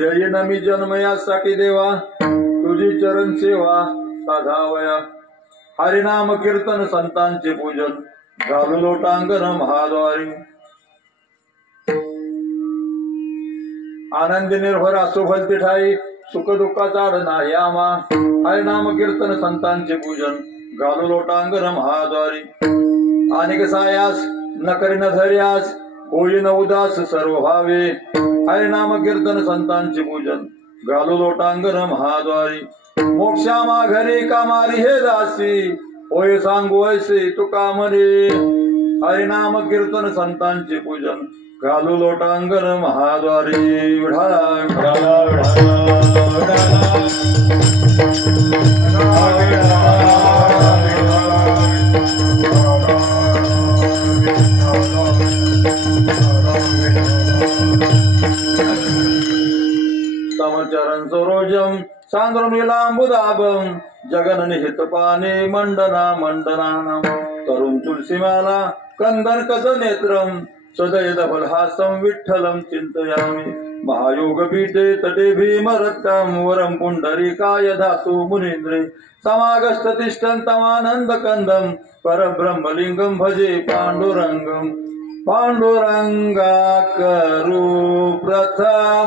घेईन मी जन्म यासाठी देवा, तुझी चरण सेवा साधावया. हरिनाम कीर्तन संतांचे पूजन, घालू लोटांगण महाद्वारी. आनंद निर्भर असो भलती ठाई, सुख दुःखाचा आड नाही आमा. हरिनाम कीर्तन संतांचे पूजन, घालू लोटांगण महाद्वारी. अनेक सायास न करीन धर्यास, होईन उदास सर्व भावे. हरिनाम कीर्तन संतांचे पूजन, घालू लोटांगण महाद्वारी. मोक्षा माघरी कामारी हे दासी, होय सांगू ऐसे तुका म्हणे. हरिनाम कीर्तन संतांचे पूजन, घालू लोटांगण महाद्वारी. विढाला विढाला विढाला समचरण सरोजम सांद्रमिलांबुदाभम. जगन निहित पाने मंडना मंडनानाम. तरुण तुलसीमाला कंदन कज नेत्रम, सदय दफलहासं विठ्ठलं चिंतयामि. महायोग पीठे तटे भीमरत्तम, वरम पुंडरीकाय धातु मुनीन्द्रे. समागस्त तिष्ठन्तमानंद कंदम, परब्रह्मलिंगम भजे पांडुरंगम. पांडुरंगा करू प्रथम,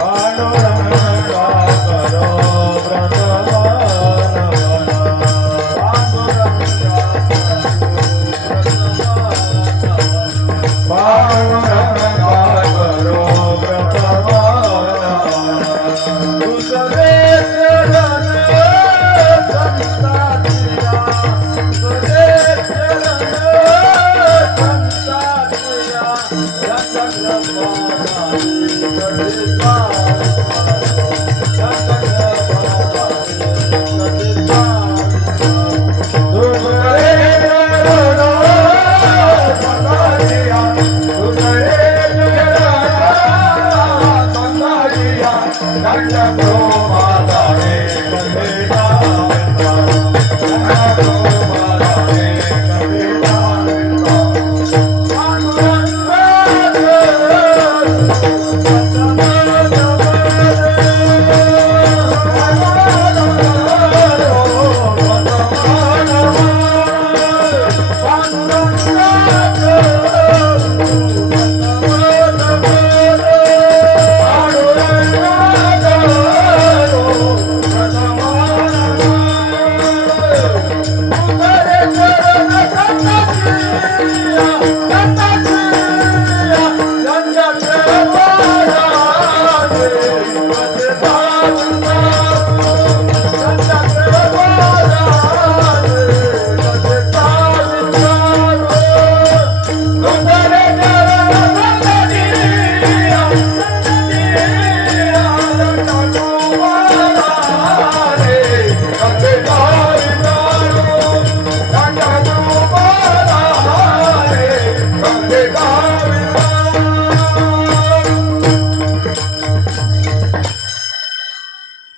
पांडुरंगा करू प्रथम.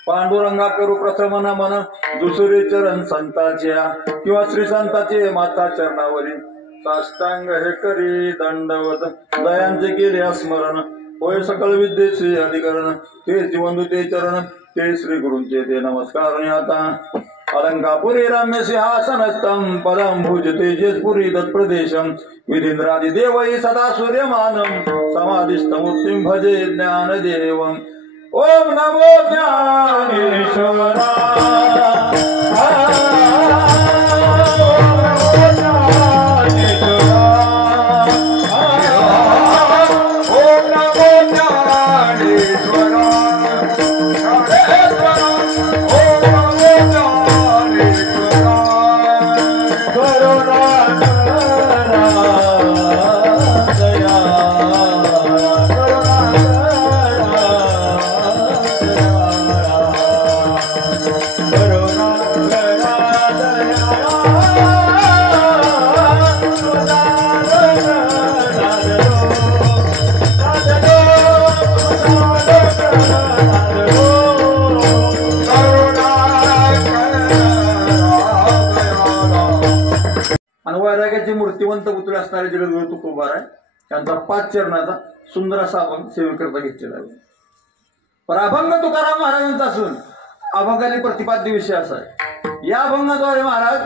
पांडुरंगा करू प्रथम नमन, दुसरे चरण संतांच्या किंवा श्री संतांचे माता चरणावरी. साष्टांग हे करी दंडवत, दयांचे केले स्मरण. होय सकल विद्येचे अधिकरण, ते जीवंदू ते चरण. ते श्री गुरूंचे ते नमस्कार आता. अलंकापुरी रम्य सिंहासनस्थं, पदं भुज तेजस्पुरी तत्प्रदेशं. विधींद्रादि देवै सदा सूर्यमानं, समाधिस्थमूर्तिं भजे ज्ञानदेवम्. ओम नमो ज्ञानेश्वरा. करो वैराग्याची मूर्तिवंत पुतळे असणारे जगद्गुरु तुकोबार आहे त्यांचा 5 चरणाचा सुंदर असा अभंग सेवेकरता घेतलेला आहे. पण अभंग तुकाराम महाराजांचा असून अभंगाने प्रतिपाद्य विषय असा आहे. या अभंगाद्वारे महाराज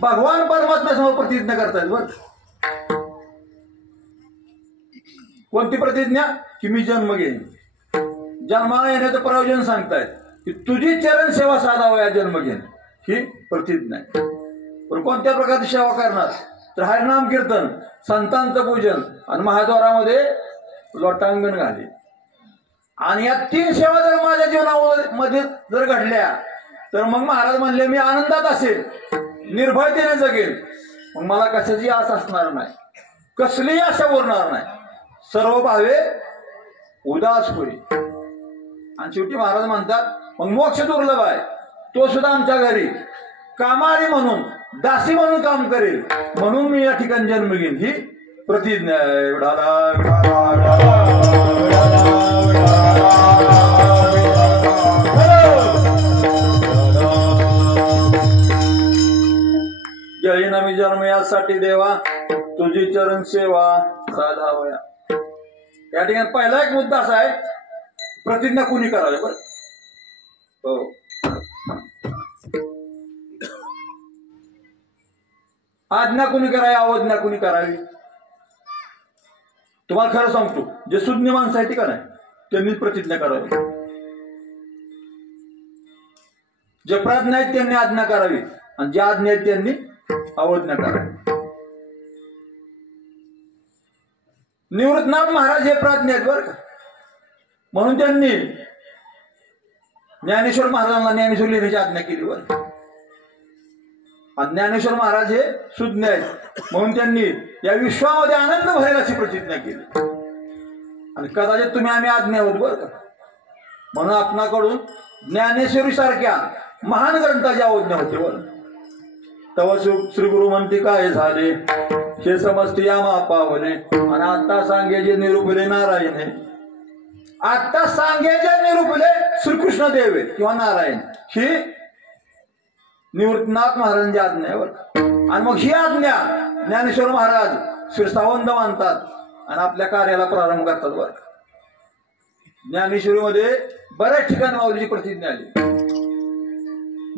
भगवान परमात्म्यासमोर प्रतिज्ञा करतायत. बर कोणती प्रतिज्ञा? की मी जन्म घेईन. जन्माला येण्याचं प्रयोजन सांगतायत की तुझी चरण सेवा साधावया जन्म घेईन, ही प्रतिज्ञा आहे. पण कोणत्या प्रकारची सेवा करणार? तर हरिनाम कीर्तन, संतांचं पूजन आणि महाद्वारामध्ये लोटांगण घाले. आणि या 3 सेवा जर माझ्या जीवनामध्ये जर घडल्या तर मग महाराज म्हणले मी आनंदात असेल, निर्भयतेने जगेल. मग मला कशाची आस असणार नाही, कसलीही आशा उरणार नाही, सर्व भावे उदास होईल. आणि शेवटी महाराज म्हणतात मग मोक्ष दुर्लभ आहे, तो सुद्धा आमच्या घरी कामारी म्हणून, दासी म्हणून काम करेल, म्हणून मी या ठिकाणी जन्म घेईन, ही प्रतिज्ञा आहे. घेईन मी जन्म यासाठी देवा, तुझी चरण सेवा साधावया. या ठिकाणी पहिला एक मुद्दा असा आहे, प्रतिज्ञा कुणी करावी? बरं हो, आज्ञा कुणी करावी, अवज्ञा कुणी करावी? तुम्हाला खरं सांगतो, जे सुज्ञ माणसं आहेत का नाही त्यांनीच प्रतिज्ञा करावी. जे प्राज्ञ आहेत त्यांनी आज्ञा करावी आणि जे आज्ञा आहेत त्यांनी अवज्ञा करावी. निवृत्तनाथ महाराज हे प्राज्ञ आहेत बरं का, म्हणून त्यांनी ज्ञानेश्वर महाराजांना ज्ञानेश्वर लिहिण्याची आज्ञा केली. बरं ज्ञानेश्वर महाराज हे सुज्ञ आहेत म्हणून त्यांनी या विश्वामध्ये आनंद भरेल अशी प्रतिज्ञा केली. आणि कदाचित तुम्ही आम्ही आज्ञा आहोत बरं का, म्हणून आपणाकडून ज्ञानेश्वरी सारख्या महान ग्रंथाची अवज्ञा होते. बरं तव श्री गुरु म्हणते काय झाले हे समजते या मापावले. आणि आता सांगे जे निरूपले नारायण हे, आता सांगे जे निरूपले श्रीकृष्ण देव किंवा नारायण, ही निवृत्तनाथ महाराजांची आज्ञा आहे. बरं आणि मग ही आज्ञा ज्ञानेश्वर महाराज शिरसावंत मानतात आणि आपल्या कार्याला प्रारंभ करतात. बरं ज्ञानेश्वरीमध्ये बऱ्याच ठिकाणी माऊलीची प्रतिज्ञा आली,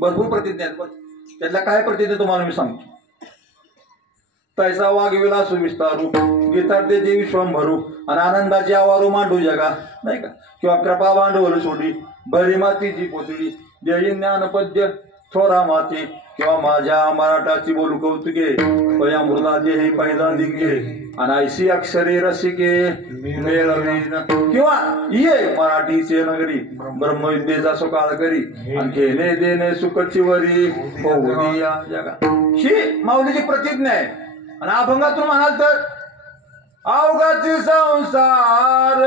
भरपूर प्रतिज्ञा आहेत. बरं त्यातल्या काय प्रतिज्ञा तुम्हाला मी सांगतो. तैसा वाघविला सुविस्तारू, गीतार्थे विश्वंभरू, आणि आनंदाची आवारू मांडू जगा, नाही का? किंवा कृपा भांडवल सोडी, भरी मातीची पोतळी, देई ज्ञानपद्य थोरा माती, किंवा माझ्या मराठाची बोलू कौतुके, पया मृदाचे हे पैदा दिगे, आणि ऐशी अक्षरे रसिके मेळवीन, किंवा ये मराठीचे नगरी, ब्रह्मविद्येचा सुकाळ करी, आणि घेणे देणे सुखची वरी होऊनी या जगा. ही माऊलीची प्रतिज्ञा आहे. आणि अभंगातून म्हणाल तर अवघाची संसार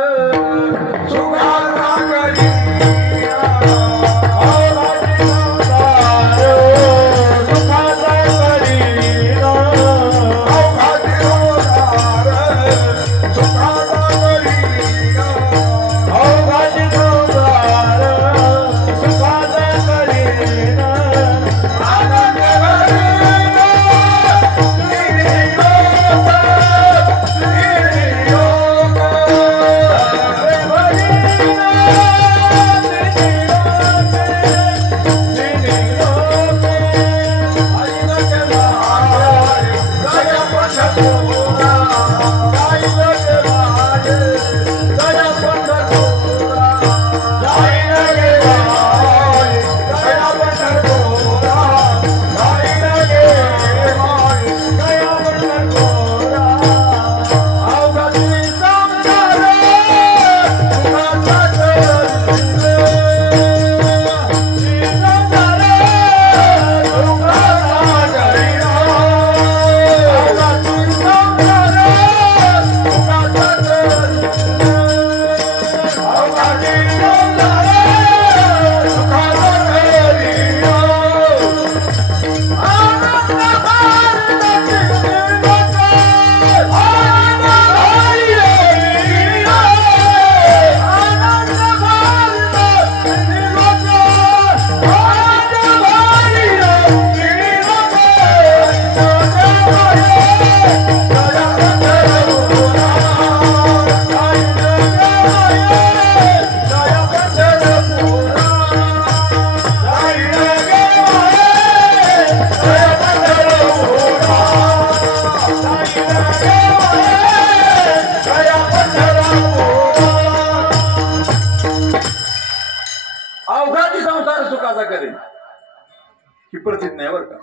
ही प्रतिज्ञा आहे बरं का.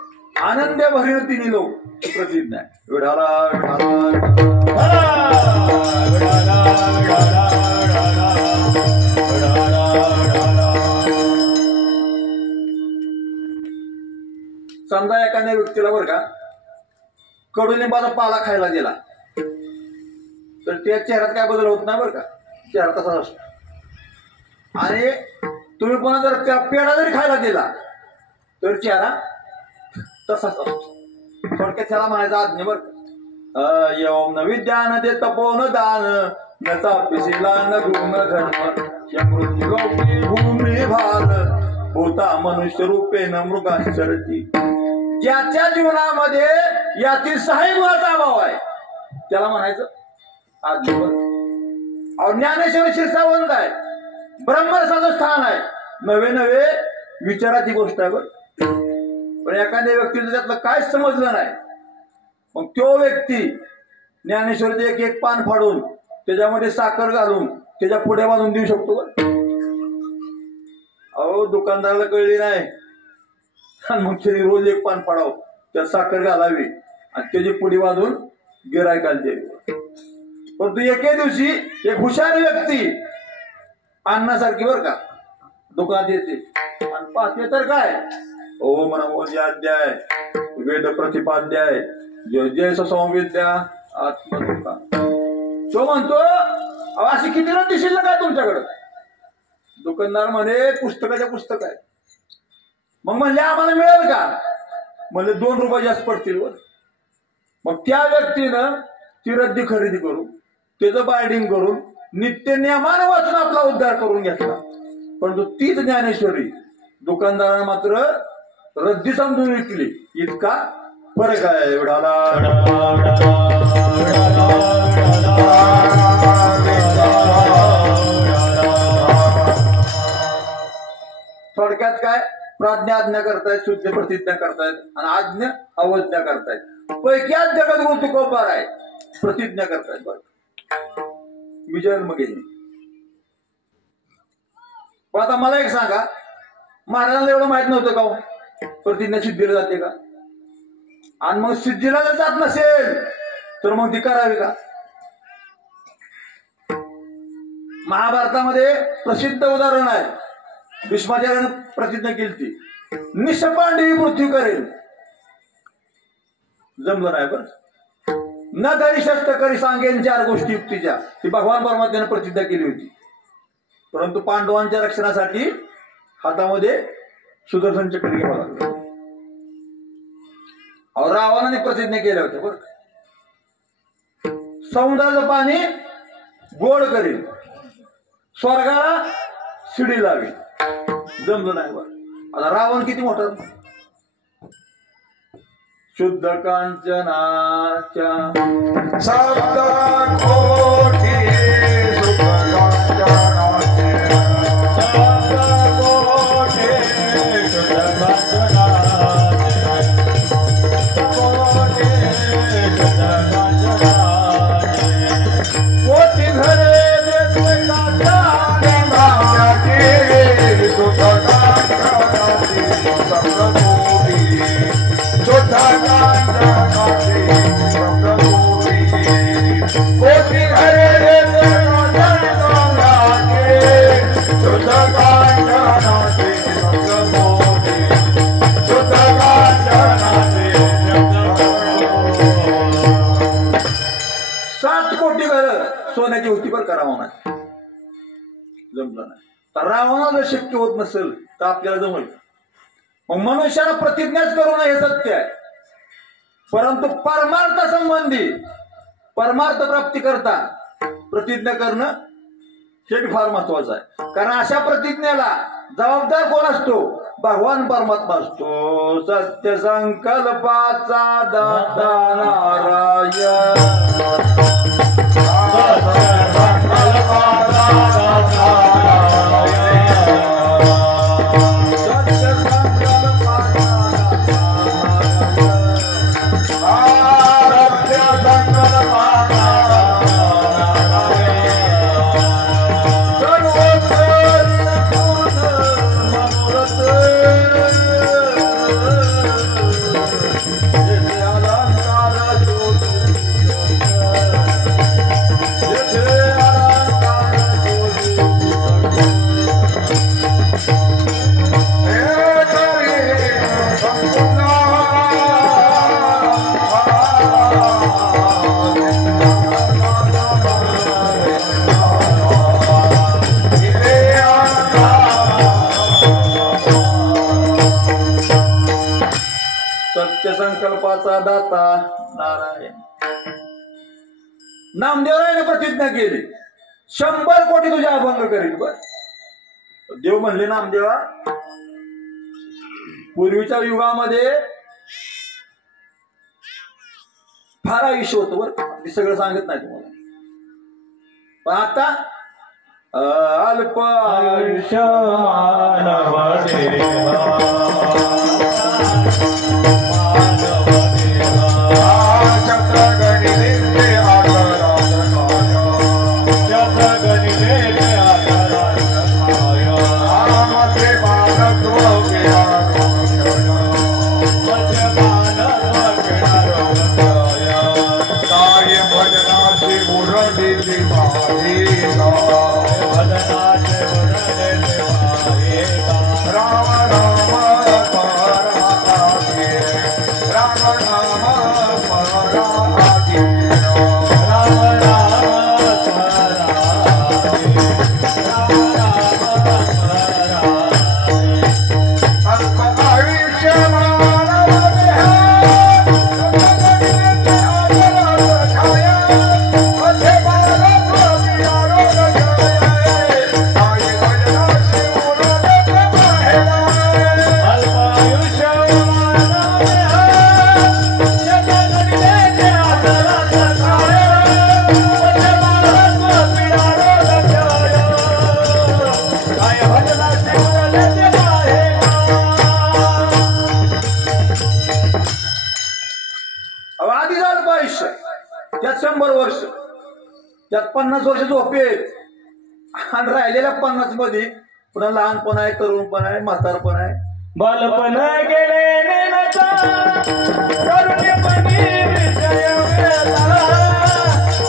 आनंद भरील तिन्ही लोक ही प्रतिज्ञा आहे. विठाला समजा एखाद्या व्यक्तीला बरं का कडुलिंबाचा पाला खायला दिला तर त्या चेहऱ्यात काय बदल होत नाही बरं का. चेहरा तसाच असतो. आणि तुम्ही पुन्हा जर त्या पेढा जरी खायला दिला तर चेहरा तसाच असतो. थोडक्यात त्याला म्हणायचं आज्ञा बरं का. यौम न विद्यान ते तपोन दान न तापिसीला न गुण धर्म मृत्यूलोकी भूमी भार होता मनुष्य रूपे न मृगाचरती. ज्याच्या जीवनामध्ये यातील 6 गुणाचा अभाव आहे त्याला म्हणायचं आज्ञा. ज्ञानेश्वर शिरसावंत आहे. ब्रह्मरसाचं स्थान आहे. नवे नवे विचाराची गोष्ट आहे. पण एखाद्या व्यक्तीला त्यातलं काय समजलं नाही मग तो व्यक्ती ज्ञानेश्वरचे एक एक पान फाडून त्याच्यामध्ये साखर घालून त्याच्या पुढे बांधून देऊ शकतो का. अहो दुकानदाराला कळली नाही आणि मग त्याने रोज एक पान फाडावं त्यात साखर घालावी आणि त्याची पुढी बांधून गिरायकाला द्यावी. परंतु एके दिवशी एक हुशार व्यक्ती अन्नासारखी बरं का दुकानात येते आणि पाहते तर काय ओम नमो अध्याय वेद प्रतिपाध्याय जय संविद्या आत्मदुका. तो म्हणतो अशी किती रद्दी शिल्लक आहे तुमच्याकडं. दुकानदार म्हणे पुस्तकाच्या पुस्तक आहे. मग म्हणले आम्हाला मिळेल का. म्हणले 2 रुपये जास्त पडतील वर. मग त्या व्यक्तीनं ती रद्दी खरेदी करून त्याचं बायडिंग करून नित्य नियमाने वाचून आपला उद्धार करून घेतला. परंतु तीच ज्ञानेश्वरी दुकानदारानं मात्र रद्दी समजून विकली. इतका फरक आहे. एवढाला थोडक्यात काय प्राज्ञा आज्ञा करतायत शुद्ध प्रतिज्ञा करतायत आणि आज्ञा अवज्ञा करतायत. पैक्यात जगत गुण तुकोबार आहे प्रतिज्ञा करतायत. बरं विजय मग आता मला एक सांगा महाराजांना एवढं माहित नव्हतं का प्रतिज्ञा सिद्धीला जाते का. आणि मग सिद्धीला जर जात नसेल तर मग ती करावी का. महाभारतामध्ये प्रसिद्ध उदाहरण आहे. भीष्माचार्याने प्रतिज्ञा केली ती निष्पांडवी मृत्यू करेल. जमलं नाही बरं. न तरी शस्त्र करी सांगेन 4 गोष्टी युक्तीच्या ती भगवान परमात्म्याने प्रतिज्ञा केली होती. परंतु पांडवांच्या रक्षणासाठी हातामध्ये सुदर्शन चक्र घ्यावं लागलं. रावणाने प्रतिज्ञा केल्या होत्या बरं. समुद्राचं पाणी गोड करेल स्वर्गाला शिडी लावेल. जमलं नाही बरं. आता रावण किती मोठा. शुद्ध कांचनाच्या शब्द कोटी शुद्ध कांचनाचे शब्द कोटी शुद्ध कांचनाचे कोटी शुद्ध कांचनाचे कोटी घरे देते कांचनाचे शुद्ध कांचनाचे शब्द कोटी शुद्ध कांचनाचे शब्द कोटी कोटी घरे देते कांचनाचे शुद्ध कांचनाचे शब्द कोटी शुद्ध कांचनाचे शब्द 7 कोटी घर सोन्याची होती बरं का रावणाची. जमलं नाही. तर रावणाला शक्य होत नसेल तर आपल्याला जमल. मग मनुष्याला प्रतिज्ञाच करू नये हे सत्य आहे. परंतु परमार्थ संबंधी परमार्थ प्राप्ती करता प्रतिज्ञा करणं हे फार महत्वाचं आहे. कारण अशा प्रतिज्ञेला जबाबदार कोण असतो. भगवान परमात्मा असतो. सत्य संकल्पाचा दाता नारायण जेथे अलंकार जोडी जेथे अलंकार जोडी सत्य संकल्पाचा दाता नारायण. नामदेवरायाने प्रतिज्ञा केली 100 कोटी तुझ्या अभंग करील. बर देव म्हणले नामदेवा पूर्वीच्या युगामध्ये फार आयुष्य होतं. बर मी सगळं सांगत नाही तुम्हाला, पण आता अल्प आयुष्य मानव देवा त्यात 100 वर्ष त्यात 50 वर्ष झोपे आणि राहिलेल्या 50 मध्ये पुन्हा लहानपण आहे, तरुणपण आहे, म्हातारपण आहे, बालपण गेले नेनता करुणेपणी विजय मिळाला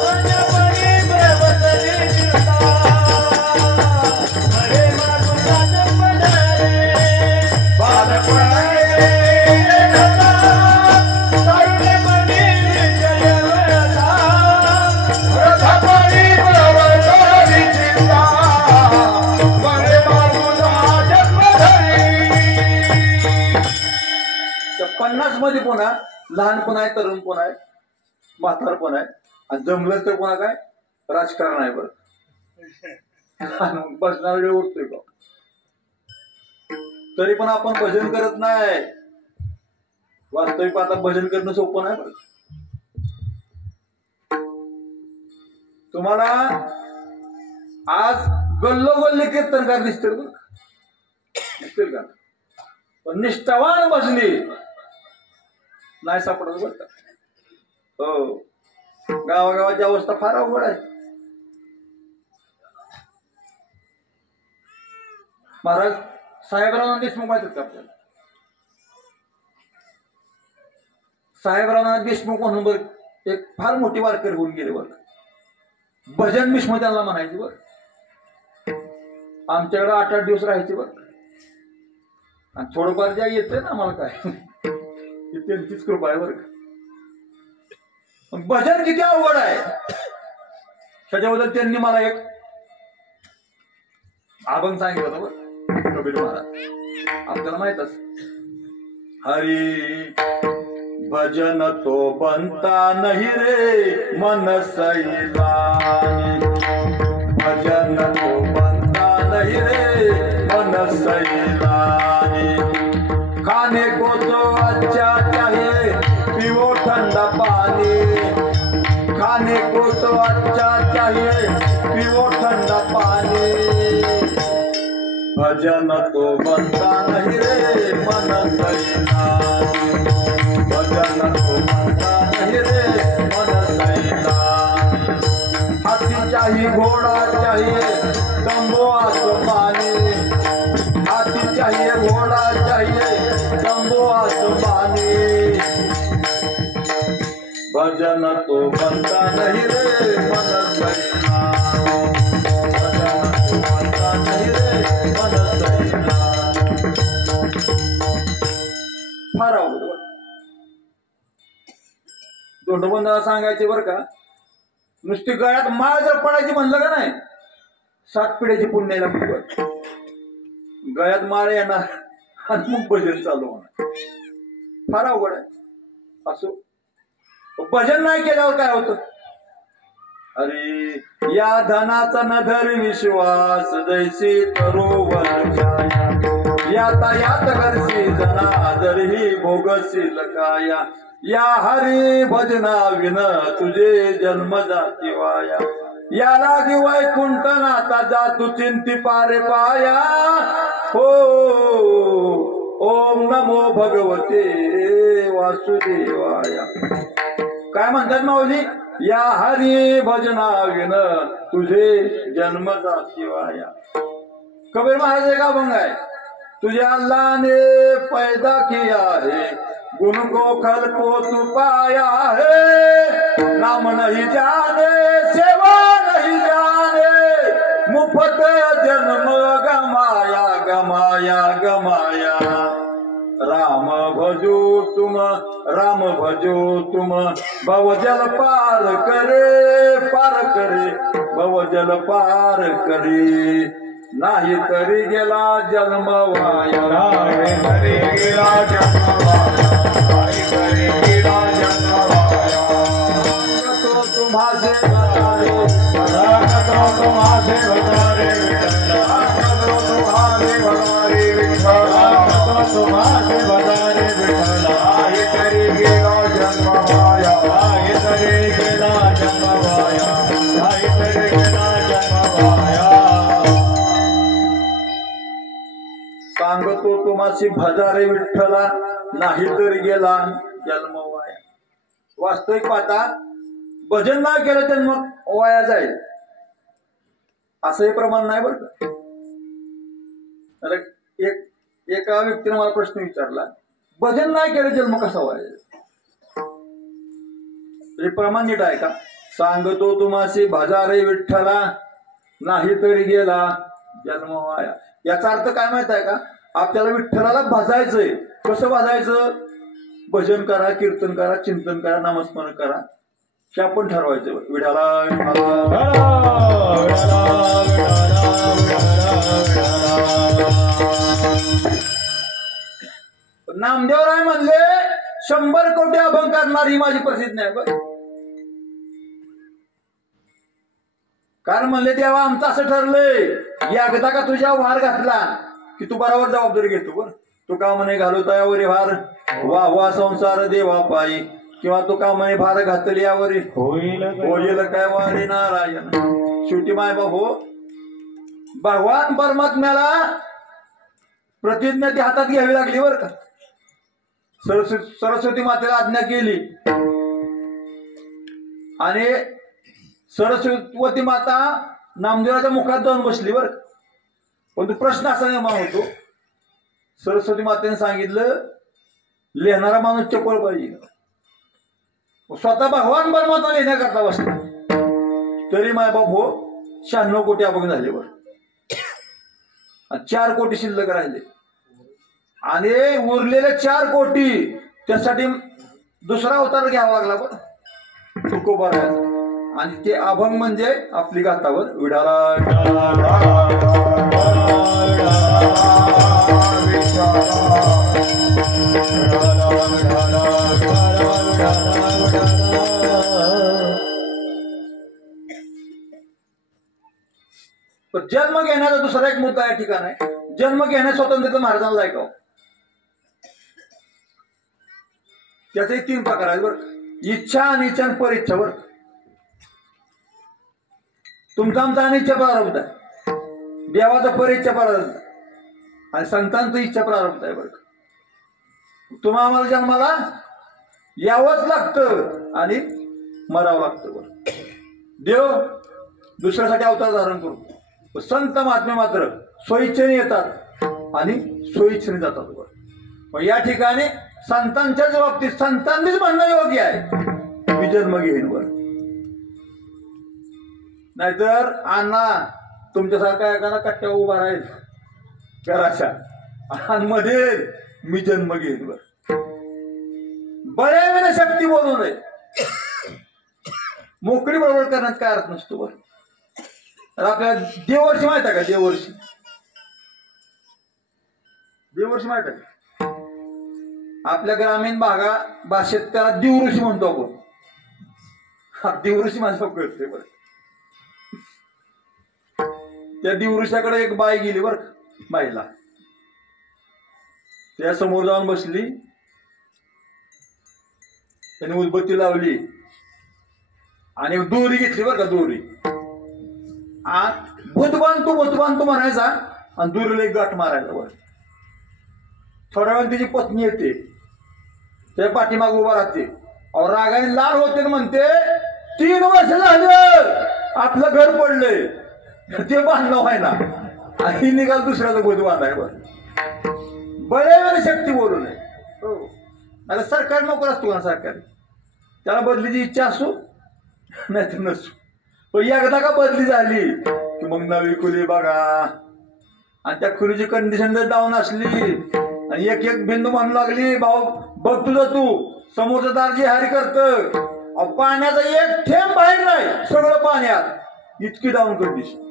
अन्यपणी प्रवतली चिंता अरे माझा जन्म झाले बालपण गेले नेनता करुणेपणी विजय मिळाला अन्यपणी प्रवतली चिंता अरे माझा जन्म झाले. 50 मध्ये पुन्हा लहानपण आहे, तरुणपण आहे, म्हातारपण आहे आणि जमलं तर पुन्हा काय राजकारण आहे. बरं बसणार वेळ उठतोय का तरी पण आपण भजन करत नाही. वास्तविक आता भजन करणं सोपं नाही. बरं तुम्हाला आज गल्लोगल्ली कीर्तनकार दिसतील बरं दिसतील का, पण निष्ठावान भजनी नाही सापडत बरं का. हो गावागावाची अवस्था फार अवघड आहे. महाराज साहेबराव देशमुख माहितीत का आपल्याला? साहेबराव देशमुख म्हणून बरं एक फार मोठी वारकरी होऊन गेले बरं. भजन भीष्म त्यांना म्हणायचे बरं. आमच्याकडे 8-8 दिवस राहायचे बरं. आणि थोडंफार ज्या येते ना आम्हाला काय त्यांचीच कृपा आहे बरं का. भजन किती अवघड आहे त्याच्याबद्दल त्यांनी मला एक अभंग सांगितलं होतं बरं. कबीर महाराज आपल्याला माहितच. हरी भजन तो बनता नहीं रे मन सैलानी, भजन तो बनता नहीं रे मन सैलानी, खाने को तो अच्छा चाहिए पीओ ठंडा पानी, खाने को तो अच्छा चाहिए पीओ ठंडा पानी, भजन तो बनता नहीं रे मन सैलानी, भजन तो बनता नहीं रे मन सैलानी, हाथी चाहिए घोड़ा चाहिए तंबो आसमानी, हाथी चाहिए घोड़ा चाहिए तंबो आसमानी, भजन तो बनता नहीं रे मन सैना, भजन तो बनता नहीं रे मन सैना. फार अवघड. धोंडबंधाला सांगायचे बरं का, नुसती गळ्यात माळ जर पडायची म्हणलं का नाही 7 पिढ्याची पुण्य लागते. गळ्यात माळ येणार आणि मग भजन चालू होणार. फार अवघड आहे. असो, भजन नाही केल्यावर काय होतं? अरे या धनाचा न धर विश्वास, जैसी तरोवर छाया, यातायात करसी जना जरी भोगसी लकाया, या हरी भजना विन तुझे जन्म जाती वाया, या लागी वैकुंठ नाता जातू चिंती पारे पाया. हो ओम नमो भगवते वासुदेवाया. काय म्हणतात माऊली? या हरी भजना विन तुझे जन्म जाती वाया. कबीर महाराज का अभंग आहे, तुझे अल्लाह ने पैदा किया है, गुण को खल को तू पाया है, नाम नहीं जाने सेवा नहीं जाने, मुफ्त जन्म गमाया गमाया गमाया. राम भजो तुम भवजल पार करे भवजल पार करे. नाही तरी गेला जन्म वाया, नाही तरी गेला जन्म वाया, नाही तरी गेला जन्म वाया. तो तुम्हासे बतारे, तो तुम्हासे बतारे विठ्ठला, तो तुम्हासे बतारे विठ्ठला, तो तुम्हासे बतारे विठ्ठला. नाही तरी गेला जन्म वाया, नाही तरी गेला जन्म वाया, नाही तरी गेला जन्म वाया. सांगतो तुम्हासी भजारे विठ्ठला, नाही तरी गेला जन्म वाया. वास्तविक पाहता भजन नाही केलं जन्म वाया जाईल असंही प्रमाण नाही बरं का. तर एका व्यक्तीने मला प्रश्न विचारला, भजन नाही केलं जन्म कसा वाया जाईल? तरी प्रमाण नीट आहे का? सांगतो तुम्हासी भजारे विठ्ठला, नाही तरी गेला जन्म वाया. याचा अर्थ काय माहित आहे का? आपल्याला विठ्ठलाला भाजायचंय. कसं भाजायचं? भजन करा, कीर्तन करा, चिंतन करा, नामस्मरण करा, हे आपण ठरवायचं. विठाला नामदेवराय म्हणले 100 कोटी अभंग करणार ही माझी प्रसिद्धी आहे बरं. कारण म्हणले देवा आमचं असं ठरलंय, एकदा का तुझ्या भार घातला की तू बरोबर जबाबदारी घेतो. बरं तू का म्हणे घालवता यावरी भार, वा वा संसार देवा पायी, किंवा तू का म्हणे भार घातली यावरी होईल काय वारी नारायण. शेवटी माय बाबू भगवान परमात्म्याला प्रतिज्ञा ती हातात घ्यावी लागली बरं का. सरस्वती मातेला आज्ञा केली आणि सरस्वती माता नामदेवाच्या मुखात जाऊन बसली बरं. पण तो प्रश्न असा निर्माण होतो, सरस्वती मातेने सांगितलं लिहिणारा माणूस चपळ पाहिजे. स्वतः भगवान परमात्मा लिहिण्याकरता बसला. तरी मायबाप हो 96 कोटी अभंग झाले बरं, 4 कोटी शिल्लक राहिले आणि उरलेले 4 कोटी त्यासाठी दुसरा अवतार घ्यावा लागला बरं तुकोबा राहायचा. आणि ते अभंग म्हणजे आपली गातावर विडाला जन्म घेण्याचा दुसरा एक मुद्दा या ठिकाण आहे. जन्म घेण्या स्वातंत्र्य महाराजांना ऐकाव. त्याचे 3 प्रकार आहेत बरं. इच्छा, अनिच्छा आणि परीच्छा. बरं तुमचा आमचा अनिच्छा प्रारब्ध आहे, देवाचा परीच्छा प्रारब्ध आणि संतांचं इच्छा प्रारब्ध आहे. बरं तुम्हा आम्हाला जन्माला यावंच लागतं आणि मरावं लागतं. बरं देव दुसऱ्यासाठी अवतार धारण करतो. संत महात्मे मात्र स्वइच्छेने येतात आणि स्वइच्छेने जातात. बरं मग या ठिकाणी संतांच्याच बाबतीत संतांनीच म्हणणं योग्य आहे मी जन्म घेईन वर. नाहीतर अण्णा तुमच्यासारखा एखादा कट्ट्या उभा राहील घराच्या आणि मध्ये मी जन्म घेईन वर. बऱ्या वेळेला शक्ती बोलू नये. मोकळी बरोबर करण्यात काय अर्थ नसतो बर. आपल्याला देवर्षी माहित आहे का? देवर्षी माहित आहे का? आपल्या ग्रामीण भाषेत त्याला दिवऋषी म्हणतो आपण. हा दिवऋषी माझ्या कळते बर. त्या दिवृषाकडे एक बाई गेली बर. बाईला त्या समोर जाऊन बसली. त्याने उदबत्ती लावली आणि दोरी घेतली बर का. दोरी भूत बांधतो म्हणायचा आणि दोरीला एक गाठ मारायचा बर. थोड्या वेळ तिची पत्नी येते. त्या पाठीमाग उभा राहते. और रागाने लाल होते म्हणते 3 वर्ष झालं आपलं घर पडलंय ते बांधलं व्हाय ना. आणि निघाल दुसऱ्याचं भूत बांधाय बर. बऱ्या वेळेला शक्ती बोलू नये. हो आता सरकारी नोकर असतो का सरकारी. त्याला बदलीची इच्छा असो नाही तर नसो. पण एकदा का बदली झाली की मग नवी खुली बघा. आणि त्या खुलीची कंडिशन जर डाऊन असली आणि एक बिंदू म्हणू लागली भाऊ बघ तुझं तू समोरचं दार जे हारी करत पाण्याचा एक थेंब बाहेर नाही सगळं पाण्यात इतकी डाऊन कंडिशन.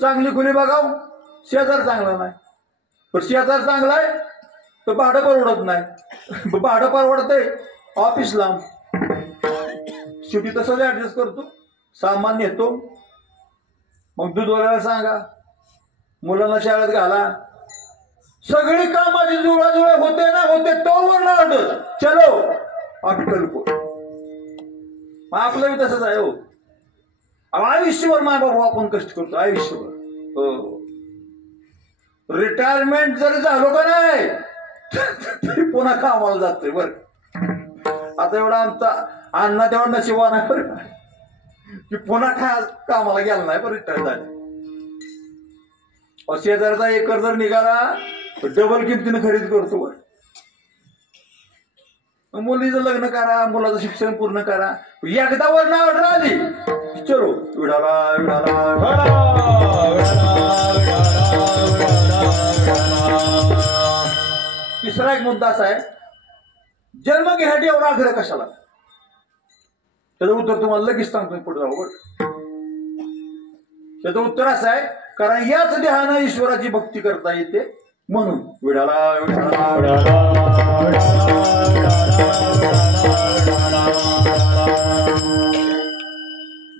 चांगली खुली बघाव शेजार चांगला नाही. पण शेजार चांगला आहे तर भाडं परवडत नाही. भाडं परवडतंय ऑफिस लांब. शेवटी तसंच ऍडजस्ट करतो. सामान नेतो. मग दूधवाल्याला सांगा मुलांना शाळेत घाला. सगळी कामाची जुळाजुळा होते ना होते तोवर ना वाटत चलो अक्कलकोट. आपलं बी तसंच आहे. हो आयुष्यभर माय बाबा आपण कष्ट करतो आयुष्यभर. हो रिटायरमेंट जरी झालो का नाही तरी पुन्हा कामाला जातोय बर. आता एवढा आमचा अण्णा तेवढा नशिबान आहे बरं की पुन्हा कामाला गेला नाही पण रिटायर झाले. शेजारचा एकर जर निघाला डबल किमतीने खरेदी करतो बर. मुलीचं लग्न करा मुलाचं शिक्षण पूर्ण करा. एकदा वर ना ऑर्डर आली चलो विडाला तिसरा एक मुद्दा असा आहे जन्म घेण्यासाठी एवढा आग्रह कशाला. त्याचं उत्तर तुम्हाला लगेच सांगतो पुढे जाऊ. त्याचं उत्तर असं आहे कारण याच देहानं ईश्वराची भक्ती करता येते म्हणून. विडाला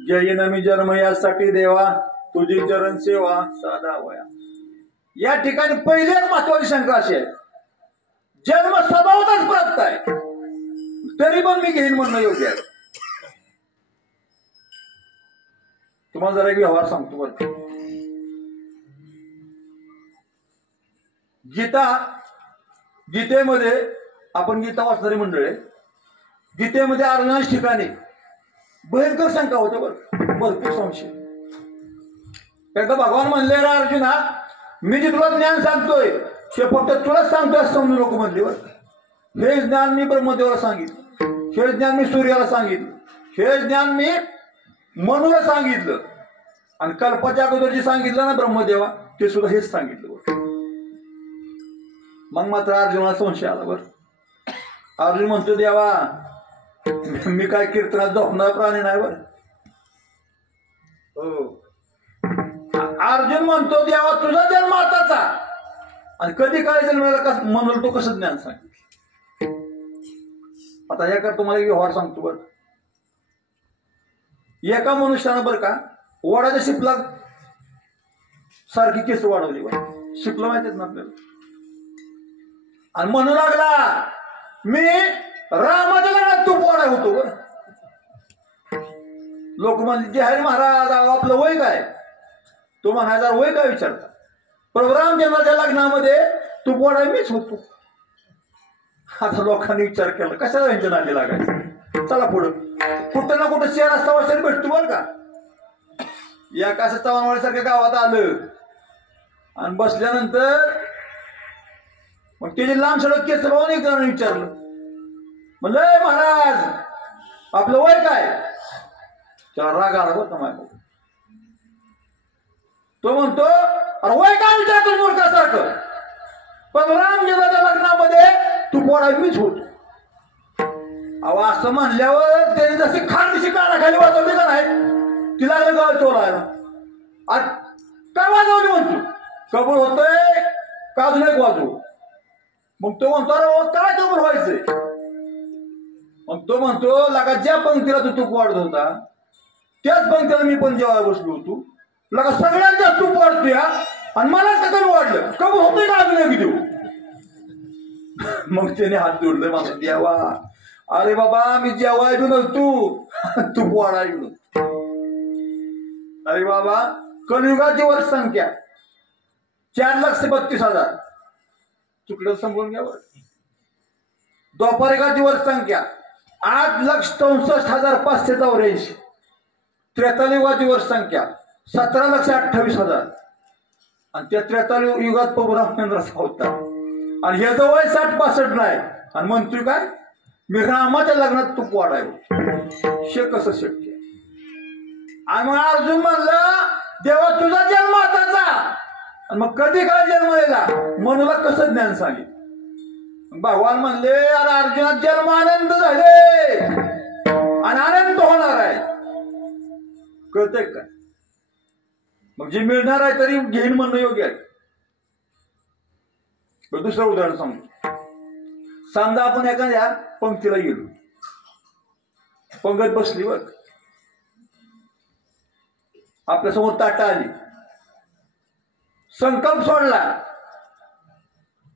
जय नमी जन्म यासाठी देवा तुझी चरण सेवा साधा वया. या ठिकाणी पहिली एक महत्वाची शंका अशी आहे जन्म स्वभावतच प्राप्त आहे तरी पण मी घेईन म्हणणं योग्य आहे. तुम्हाला जरा एक व्यवहार सांगतो बरं. गीतेमध्ये आपण गीता वाचणारी मंडळ आहे. गीतेमध्ये अर्जुनाच्या ठिकाणी भयंकर शंका होते बरं. भरपूर संशय. एकदा भगवान म्हणले रे अर्जुना मी जे तुला ज्ञान सांगतोय हे फक्त तुलाच सांगतोय असं समजून लोक म्हणले बरं. हे ज्ञान मी ब्रह्मदेवाला सांगितलं. हे ज्ञान मी सूर्याला सांगितलं. हे ज्ञान मी मनुला सांगितलं. आणि कल्पाच्या अगोदर जे सांगितलं ना ब्रह्मदेवा ते सुद्धा हेच सांगितलं बरं. मग मात्र अर्जुनाला संशय आला बरं. अर्जुन म्हणतो देवा मी काय कीर्तनात झोपणार प्राणी नाही बरं. हो अर्जुन म्हणतो देवा तुझा जन्म आताचा आणि कधी काय जन्माला म्हणून तो कसं ज्ञान सांगितलं. आता या कर तुम्हाला एक व्यवहार सांगतो बरं. एका मनुष्यानं बरं का वडाच्या शिपला सारखी केस वाढवली बरं. शिपला माहितीच ना आपल्याला. आणि म्हणू लागला मी रामाच्या लग्नात तूप वाढा होतो बरं. लोक म्हणजे हरी महाराज आपलं वय काय तो म्हणायचा वय काय विचारता. पण रामचंद्राच्या लग्नामध्ये तूप वाढा मीच होतो. आता लोकांनी विचार केला कशाला यांच्या नादी लागायचं. चला पुढं कुठं ना कुठं शेअर असता वर्षाने भेटतो बरं का. या कसं चव्हाणवाडीसारख्या गावात आलं आणि बसल्यानंतर मग त्याचे लांब सडक केस भाऊन एक जणांनी विचारलं म्हणलं महाराज आपलं वय काय? त्याला राग आला बघ माझ्या. तो म्हणतो अरे वय काय विचारतो मूर्खासारखं, पण रामजीच्या लग्नामध्ये तू पोळा मीच होतो. अहो असं म्हणल्यावर त्याने जशी खांदशी कानाखाली वाजवली का नाही, ती लागलं गाव चोरायला. काय वाजवली म्हणतो, कबूल होतोय का अजून एक वाजवू? मग तो म्हणतो अरे काय कबूल व्हायचंय? मग तो म्हणतो लगा ज्या पंक्तीला तू तूप वाढत होता त्याच पंक्तीला मी पण जेव्हा बसलो होतो, लगा सगळ्यात जास्त तूप वाढतोय आणि मलाच का कमी वाढलं, कबूल होतोय का अजून एक देऊ? मग त्याने हात जोडले माझा देवा, अरे बाबा मी जेवाय बी नव्हतो तूप वाढाय बी नव्हतो. अरे बाबा कलियुगाची वर्ष संख्या 4,32,000 चुकलं समजून घ्या बरं. द्वापारिकाची वर्ष संख्या 8,64,584. त्रेतायुगाची वर्ष संख्या 17,28,000 आणि त्या त्रेताळी युगात प्रभू रामचंद्राचा होता आणि हे जवळ 60-65 नाही. आणि म्हणतोय काय मी रामाच्या लग्नात तूप वाढाय कसं शक्य? आणि मग अर्जुन म्हणलं देवा तुझा जन्म आताचा, मग कधी काय जन्म दिला मनुला कसं ज्ञान सांगितलं? भगवान म्हणले अरे अर्जुनात जन्म आनंद झाले आणि आनंद होणार आहे, कळतंय काय? मग जे मिळणार आहे तरी घेईन म्हणणं योग्य आहे. दुसरं उदाहरण सांगतो. समजा आपण एखाद्या पंक्तीला गेलो, पंगत बसली बघ, आपल्यासमोर ताटा आली, संकल्प सोडला,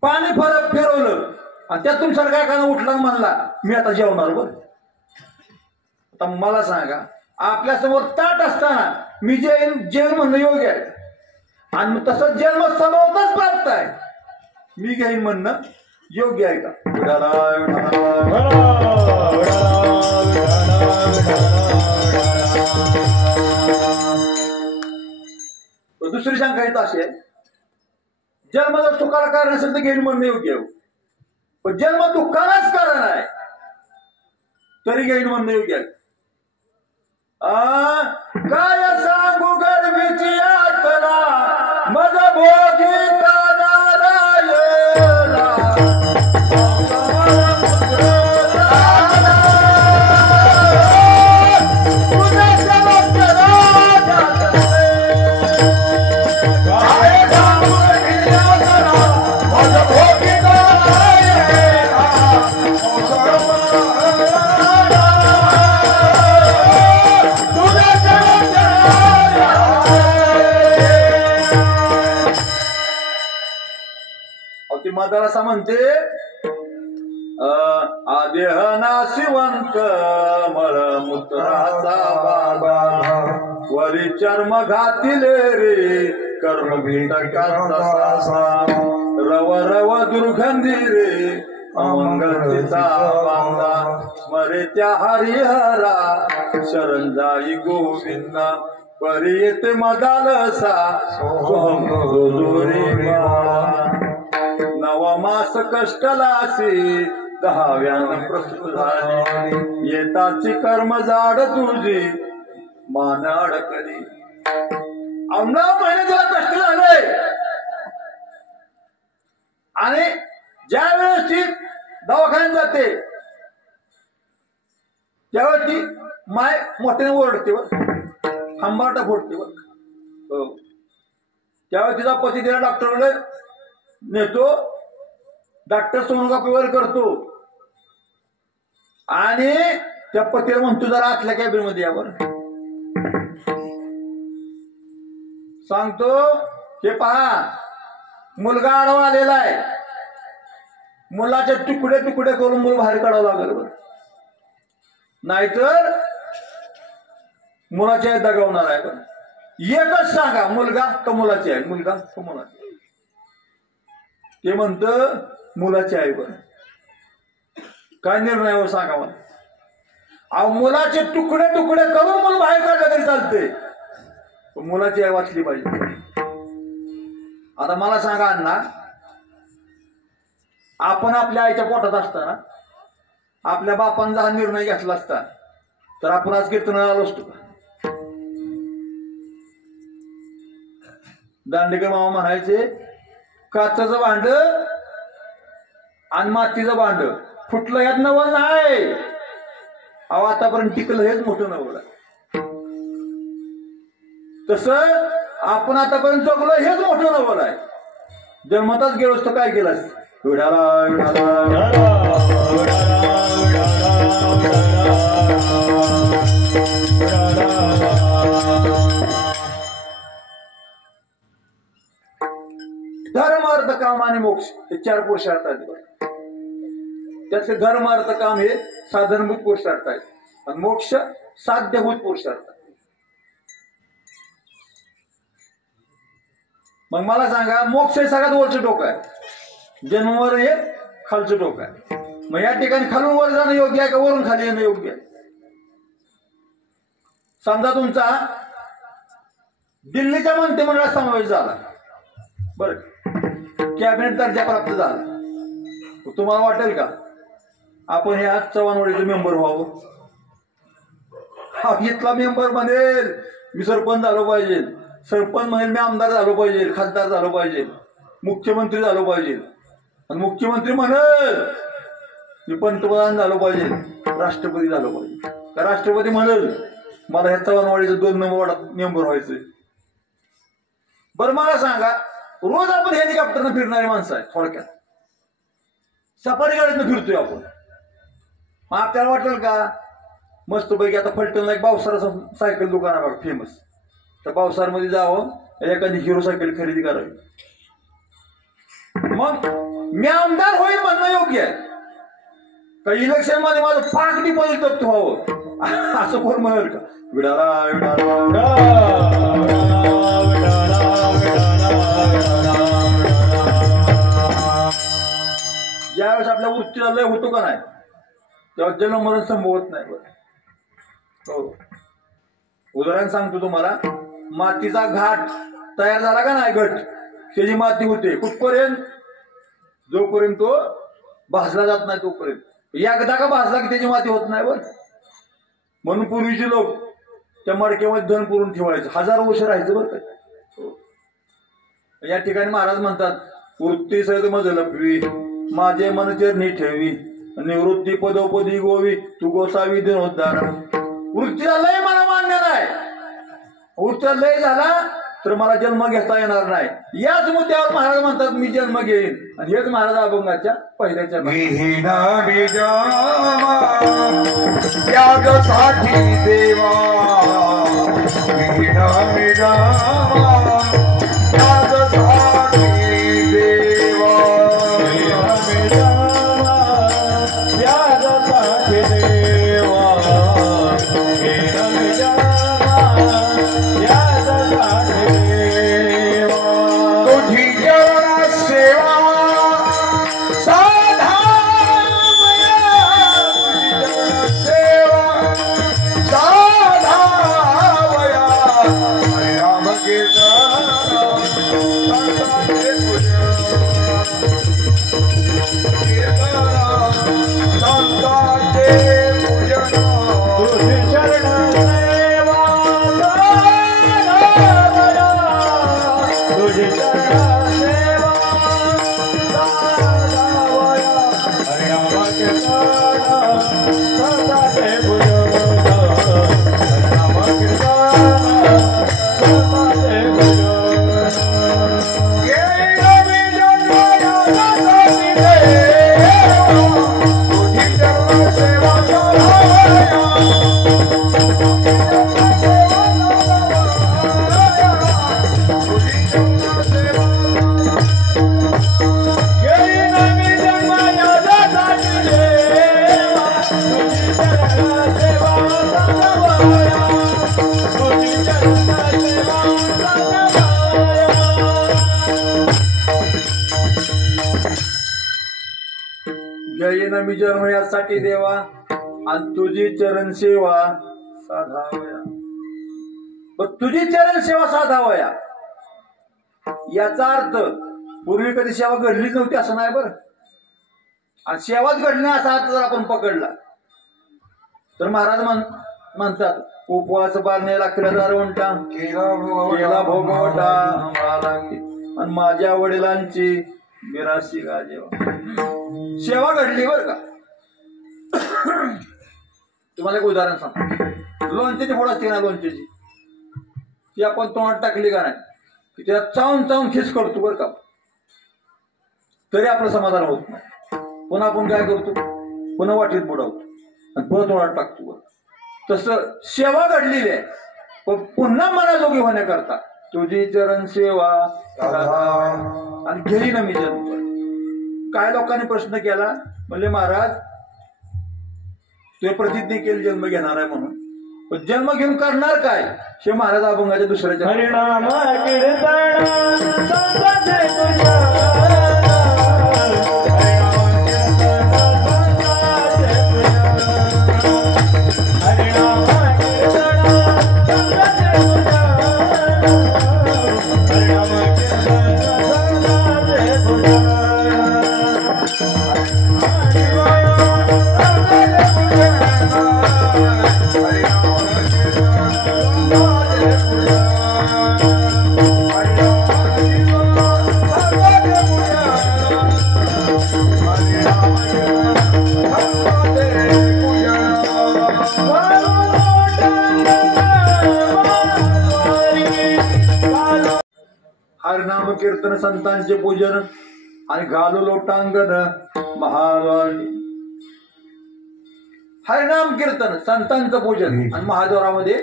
पाणी फरक फिरवलं आणि त्यातून सरकार एखादा उठला म्हणला मी आता जेवणार बघ. आता मला सांगा आपल्यासमोर ताट असताना मी जेवण म्हणणं योग्य आहे आणि मग तसं जन्म समोरच प्राप्त आहे, मी घेईन म्हणणं योग्य आहे का? दुसरी शंका येत अशी आहे, जन्म जर सुखाला कारण असेल तर घेईन म्हणणं योग्य आहे, पण जन्म दुःखालाच कारण आहे तरी घेईन म्हणणं योग्य आहे. काय सांगू गर्भीची यातना मज भोगी मादाला असं म्हणते आदेह नाशिवंत मळमूत्राचा बाबा वरी चर्म घातिले रे कर्म भीटकाचा रव रव दुर्गंधी रे अमंगलतेचा बांधा स्मरे त्या हरिहरा शरण जाई गोविंदा परी येते मदालसा सोहम जोरी नवमास कष्टलासी 10व्यानं प्रस्तुत झाली येताची कर्म जाड तुझी मान अडकली. 9 महिने तुला कष्ट झाले आणि ज्या वेळेस ती दवाखान्यात जाते त्यावेळेस ती माय मोठ्याने ओरडते वर हंबाटा फोडते वर. त्यावेळेस तिचा पती तिला डॉक्टरकडे नेतो, डॉक्टर सोनोग्राफीवर करतो आणि त्या पतीला म्हणतो जरा आतल्या कॅबिन मध्ये यावर सांगतो हे पहा मुलगा आडवा आलेला आहे, मुलाचे तुकडे तुकडे करून मूल बाहेर काढावं लागेल बरं, नाहीतर मुलाची आई दगावणार आहे बरं. एकच सांगा मुलगा का मुलाची आहे, मुलगा का मुलाची. ते म्हणतं मुलाची आई बरं. काय निर्णयावर सांगा मला. अहो मुलाचे तुकडे तुकडे करून मूल बाहेर काढलं तरी चालते, मुलाची आई वाचली पाहिजे. आता मला सांगा अण्णा, आपण आपल्या आईच्या पोटात असताना आपल्या बापांचा हा निर्णय घेतला असता तर आपण आज कीर्तनाला आलो असतो. दांडेकर मामा म्हणायचे काचेचं भांड आणि मातीचं भांड फुटलं यात नवल नाही. अहो आतापर्यंत टिकलं हेच मोठं नवल आहे. तसं आपण आतापर्यंत जगलो हेच मोठं नवल आहे. जन्मताच गेलो असतो काय केलं विढाला धर्म अर्थ काम आणि मोक्ष हे 4 पुरुषार्थ आहेत. त्यातले धर्म अर्थ काम हे साधनभूत पुरुषार्थ आहेत आणि मोक्ष साध्यभूत पुरुषार्थ. मग मला सांगा मोक्ष हे सगळ्यात वरचं टोक आहे, जन्मवर हे खालचं टोक आहे. मग या ठिकाणी खालून वर जाणं योग्य आहे का वरून खाली येणं योग्य आहे? समजा तुमचा दिल्लीच्या मंत्रिमंडळात समावेश झाला, बरं कॅबिनेट दर्जा प्राप्त झाला, तुम्हाला वाटेल का आपण ह्या चव्हाणवाडीचे मेंबर व्हावं? हा इथला मेंबर म्हणेल मी सरपंच झालो पाहिजे, सरपंच म्हणेल मी आमदार झालो पाहिजे, खासदार झालो पाहिजे, मुख्यमंत्री झालो पाहिजे, आणि मुख्यमंत्री म्हणेल मी पंतप्रधान झालो पाहिजे, राष्ट्रपती झालो पाहिजे. का राष्ट्रपती म्हणेल मला ह्या चव्हाणवाडीचं 2 नंबर मेंबर व्हायचंय. बरं मला सांगा रोज आपण हेलिकॉप्टरनं फिरणारी माणसं आहे, थोडक्यात सफारी गाडीतनं फिरतोय आपण. मग आपल्याला वाटेल का मस्तपैकी आता फलटणला एक पावसाळा सायकल दुकान आहे बघा फेमस, त्या पावसाळ्यामध्ये जावं एखादी हिरो सायकल खरेदी करावी. मग मी आमदार होईल म्हणणं योग्य आहे का इलेक्शन मध्ये माझं पाक डिपॉझिट जप्त व्हावं असं कोण म्हणेल का? विडाला ज्यावेळेस आपल्या वृत्तीला लय होतो का नाही तेव्हा जन्ममरण संभवत नाही. हो उदाहरण सांगतो तुम्हाला, मातीचा घाट तयार झाला का नाही, घट त्याची माती होते कुठपर्यंत? जोपर्यंत तो भाजला जात नाही तोपर्यंत. एकदा का भाजला की त्याची माती होत नाही. बरं म्हणून पूर्वीचे लोक त्या मडक्यामध्ये धन पुरून ठेवायचं, 1000 वर्ष राहायचं. बरं का या ठिकाणी महाराज म्हणतात वृत्ती सहित मज लपवी माझे मन चरणी ठेवी निवृत्ती पदोपदी गोवी तू गोसावी दिनोद्धार. वृत्तीला लय मला मान्य नाही, वृत्तीला लय झाला तर मला जन्म घेता येणार नाही. याच मुद्द्यावर महाराज म्हणतात मी जन्म घेईन, आणि हेच महाराज अभंगाच्या पहिल्याच्या यागसाठी देवा मी जन्म यासाठी देवा आणि तुझी चरण सेवा साधावया. तुझी चरण सेवा साधावया याचा अर्थ पूर्वी कधी सेवा घडलीच नव्हती असं नाही. बरं आणि सेवाच घडली असा अर्थ जर आपण पकडला तर महाराज म्हणतात उपवास बारणे लागतील दारवंटा केला भोगवटा आणि माझ्या वडिलांची 82 गाजेवा सेवा घडली बर का. तुम्हाला एक उदाहरण सांग, लोणच्याची फोड असते ना, लोणच्याची ती आपण तोंडात टाकली का नाही की त्याला चावून चावून खिस करतो बरं का, तरी आपलं समाधान होत नाही. पुन्हा आपण काय करतो, पुन्हा वाटीत बुडवतो आणि पुन्हा तोंडात टाकतो. तसं सेवा घडलेली आहे, पण पुन्हा मनाजोगी होण्याकरता तुझी चरण सेवा आणि घेई ना मी जन्म. काय लोकांनी प्रश्न केला, म्हणजे महाराज तुझे प्रतिज्ञा केली जन्म घेणार आहे म्हणून, पण जन्म घेऊन करणार काय, हे महाराज अभंगाच्या दुसऱ्याच्या हरिनाम कीर्तन संतांचे तुझ्या हरिनाम कीर्तन संतांचे पूजन आणि घालू लोटांगण महाद्वारी. हरिनाम कीर्तन संतांचं पूजन आणि महाद्वारामध्ये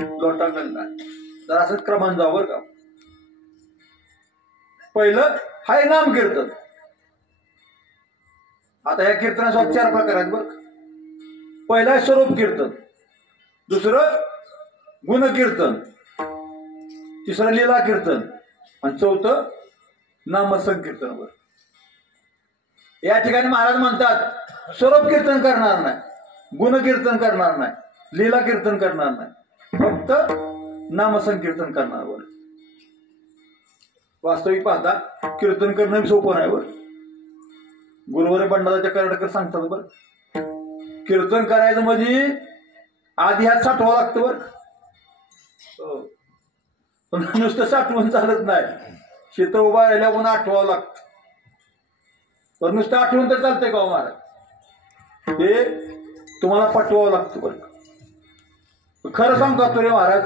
लोटांगण काय, जर असं क्रमांक जावं बरं का. पहिलं हरिनाम कीर्तन. आता या कीर्तनाचे 4 प्रकार आहेत बरं. पहिलं आहे स्वरूप कीर्तन, दुसरं गुणकीर्तन, तिसरं लीला कीर्तन आणि चौथं नामसंकीर्तन. वर या ठिकाणी महाराज म्हणतात स्वरूप कीर्तन करणार नाही, गुणकीर्तन करणार नाही, लीला कीर्तन करणार नाही, फक्त नामसंकीर्तन करणार. वर वास्तविक पाहता कीर्तन करणं सोपं नाही. वर गुरुवारी बंडाचा कर्डकर सांगतात बरं, कीर्तन करायचं म्हणजे आधी हात साठवावं लागतं बरं. पण नुसतं साठवून चालत नाही, शेत उभा राहिल्या पुन्हा आठवावं लागतं. पण नुसतं आठवून तर चालतंय का महाराज, हे तुम्हाला पटवावं लागतं बरं. खरं सांगतो रे महाराज,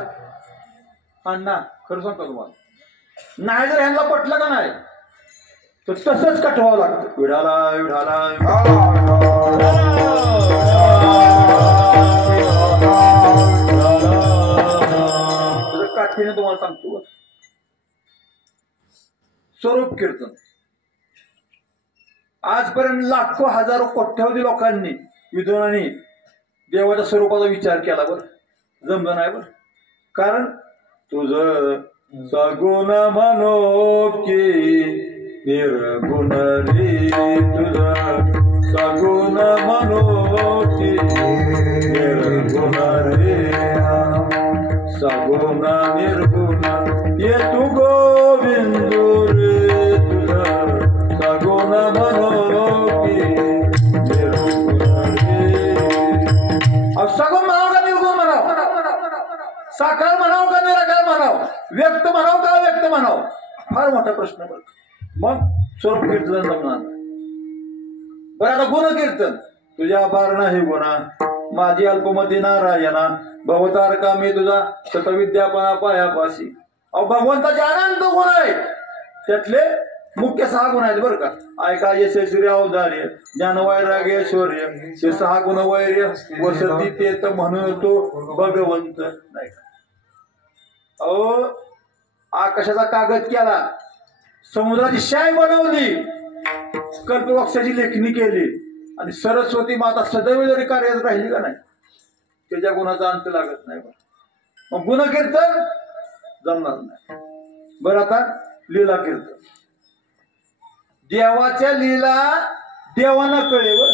अण्णा खरं सांगतो तुम्हाला, नाही जर ह्यांना पटलं का नाही तर तसंच कटवावं लागतं. विढाला विढाला काठीने तुम्हाला सांगतो. स्वरूप कीर्तन आजपर्यंत लाखो हजारो कोट्यावधी लोकांनी विद्वानांनी देवाच्या स्वरूपाचा विचार केला बरं, जमलं नाही बरं. कारण तुझं सगुण म्हणो की निर्गुण रे, तुझं सगुण म्हणो की निर्गुण रे, सगुण निर्गुण ये तू गोविंदू रे, तुझं सगुण म्हणो की निर्गुण रे. सगुण म्हणावं का निर्गुण म्हणावं, साकार म्हणावं का निराकार म्हणावं, व्यक्त म्हणावं का व्यक्त म्हणावं, फार मोठा प्रश्न बरं. मग स्वरूप कीर्तन जमणार. बरं आता गुणकीर्तन, तुझ्या अपार नाही गुणा माझी अल्पमती नारायणा, भवतारका मी तुझा शतविद्यापना पायापाशी. अहो भगवंताचे अनंत गुण आहेत, त्यातले मुख्य 6 गुण आहेत बरं का. ऐका यशस्वी अवधार्य ज्ञान वैराग्य ऐश्वर्य, हे 6 गुण वैर्य वसती ते तर म्हणतो भगवंत नाही का. अहो आकाशाचा कागद केला, समुद्राची शाय बनवली, कल्पवृक्षाची लेखणी केली आणि सरस्वती माता सदैव जरी कार्यरत राहिली का नाही, त्याच्या गुणाचा अंत लागत नाही. मग गुणकीर्तन जमणार नाही. बरं आता लीला कीर्तन, देवाच्या लीला देवांना कळे. बर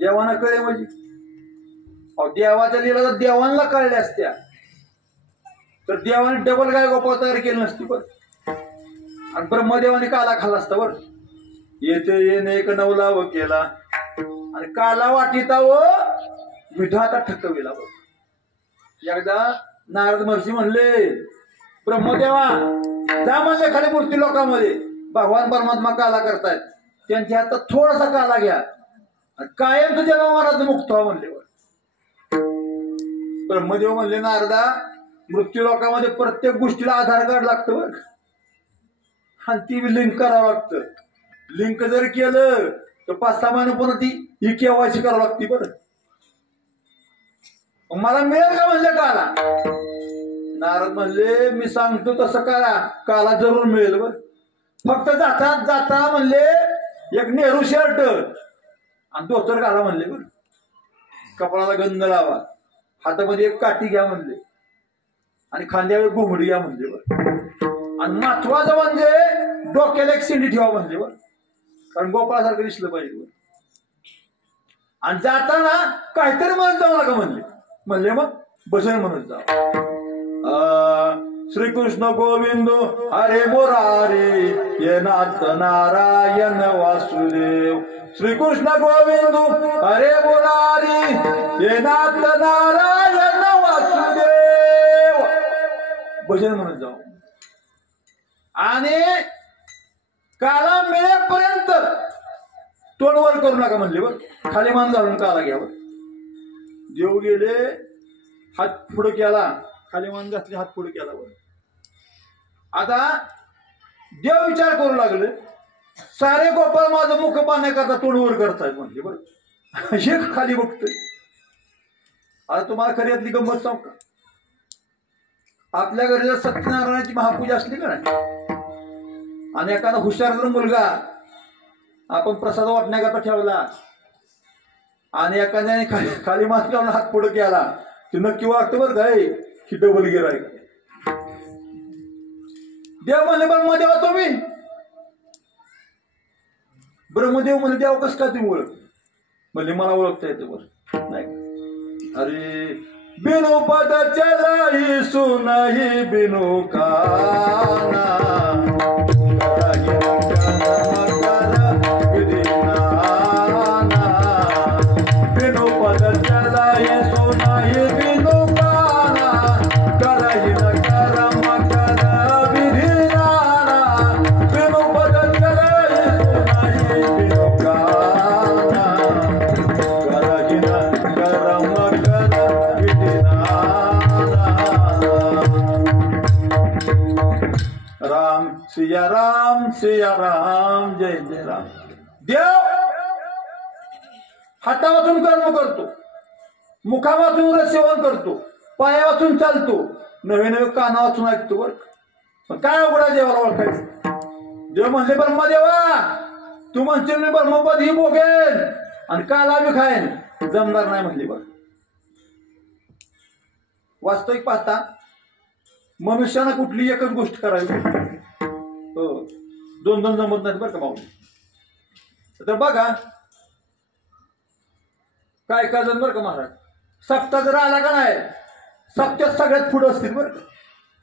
देवांना कळे म्हणजे देवाच्या लीला जर देवांना कळल्या असत्या तर देवाने डबल गाय गोपाळ तयार केली नसती. बर आणि ब्रह्मदेवाने काला खाल्ला असता. बर येथे येणे एक नवलाव केला आणि काला वाटिता व विधाता ठकविला बघ. एकदा नारद महर्षी म्हणले ब्रह्मदेवा जा म्हणले खाली मूर्ती लोकांमध्ये भगवान परमात्मा काला करतायत त्यांच्या हातात थोडासा काला घ्या आणि कायम तुझ्या जन्मात मुक्त व्हा म्हणले. ब्रह्मदेव म्हणले नारदा मृत्यू लोकांमध्ये प्रत्येक गोष्टीला आधार कार्ड लागतं बघ आणि ती लिंक करावं लागतं. लिंक जर केलं तर 5-6 महिने पुन्हा ती ही केवायसी करावं लागते बरं. मला मिळेल का म्हणले काला. नारद म्हणले मी सांगतो तसं करा काला जरूर मिळेल बर. फक्त जाता म्हणले एक नेहरू शर्ट आणि धोतर घाला म्हणले बर. कपाळाला गंध लावा हातामध्ये एक काठी घ्या म्हणले आणि खांद्यावर घुंगडी घ्या म्हणले बर. आणि महत्वाचं म्हणजे डोक्याला एक शिंडी ठेवा म्हणले बर कारण गोपाळासारखं दिसलं पाहिजे. आणि जाताना काहीतरी म्हणत जाऊ नका म्हणले मग भजन म्हणत जाऊ. श्रीकृष्ण गोविंद हरे मुरारी ये नाथ नारायण वासुदेव. श्रीकृष्ण गोविंद हरे मुरारी ये नाथ नारायण वासुदेव भजन म्हणत जाऊ. आणि काला मिळेपर्यंत तोंड वर करू नका म्हणले बर. खाली मान घालून काला घ्यावर. देव गेले हात पुढे केला खाली मान घातली हात पुढे केला वर. आता देव विचार करू लागले सारे गोपाळ माझं मुख पाहण्याकरता तोंड वर करतायत म्हणले बर. हे खाली बघतोय. आता तुम्हाला खरी यातली गंमत सांगू का. आपल्या घरी जर सत्यनारायणाची महापूजा असली का नाही आणि एखादा हुशार जर मुलगा आपण प्रसाद वाटण्याकरता ठेवला आणि एखाद्याने खाली मान घालून हात पुढे केला ते नक्की वाटतं बरं काय की डबल गिर आहे. देव म्हणले ब्रह्मदेव तुम्ही. ब्रह्मदेव म्हणले देव कस का तुम्ही ओळख म्हणले मला ओळखता येतं बरं नाही. अरे बिनु पद चलाई सुनही बिनु काना सिया राम जय जय राम. देव हातावाचून कर्म करतो मुखावाचून रस सेवन करतो पायावाचून चालतो नवे नवे काना वाचून ऐकतो बर. काय अवघड आहे देवाला ओळखायचं. देव म्हणले ब्रह्मदेवा तू म्हणशील मी ब्रह्मपद ही भोगेन आणि काला बी खायन जमणार नाही म्हणली बर. वास्तविक पाहता मनुष्यानं कुठली एकच गोष्ट करावी हो 2 जमत नाहीत बरं का माऊली. तर बघा काय जण बरं का महाराज सप्ता जर आला का नाही सप्त्यात सगळ्यात पुढं असतील बरं का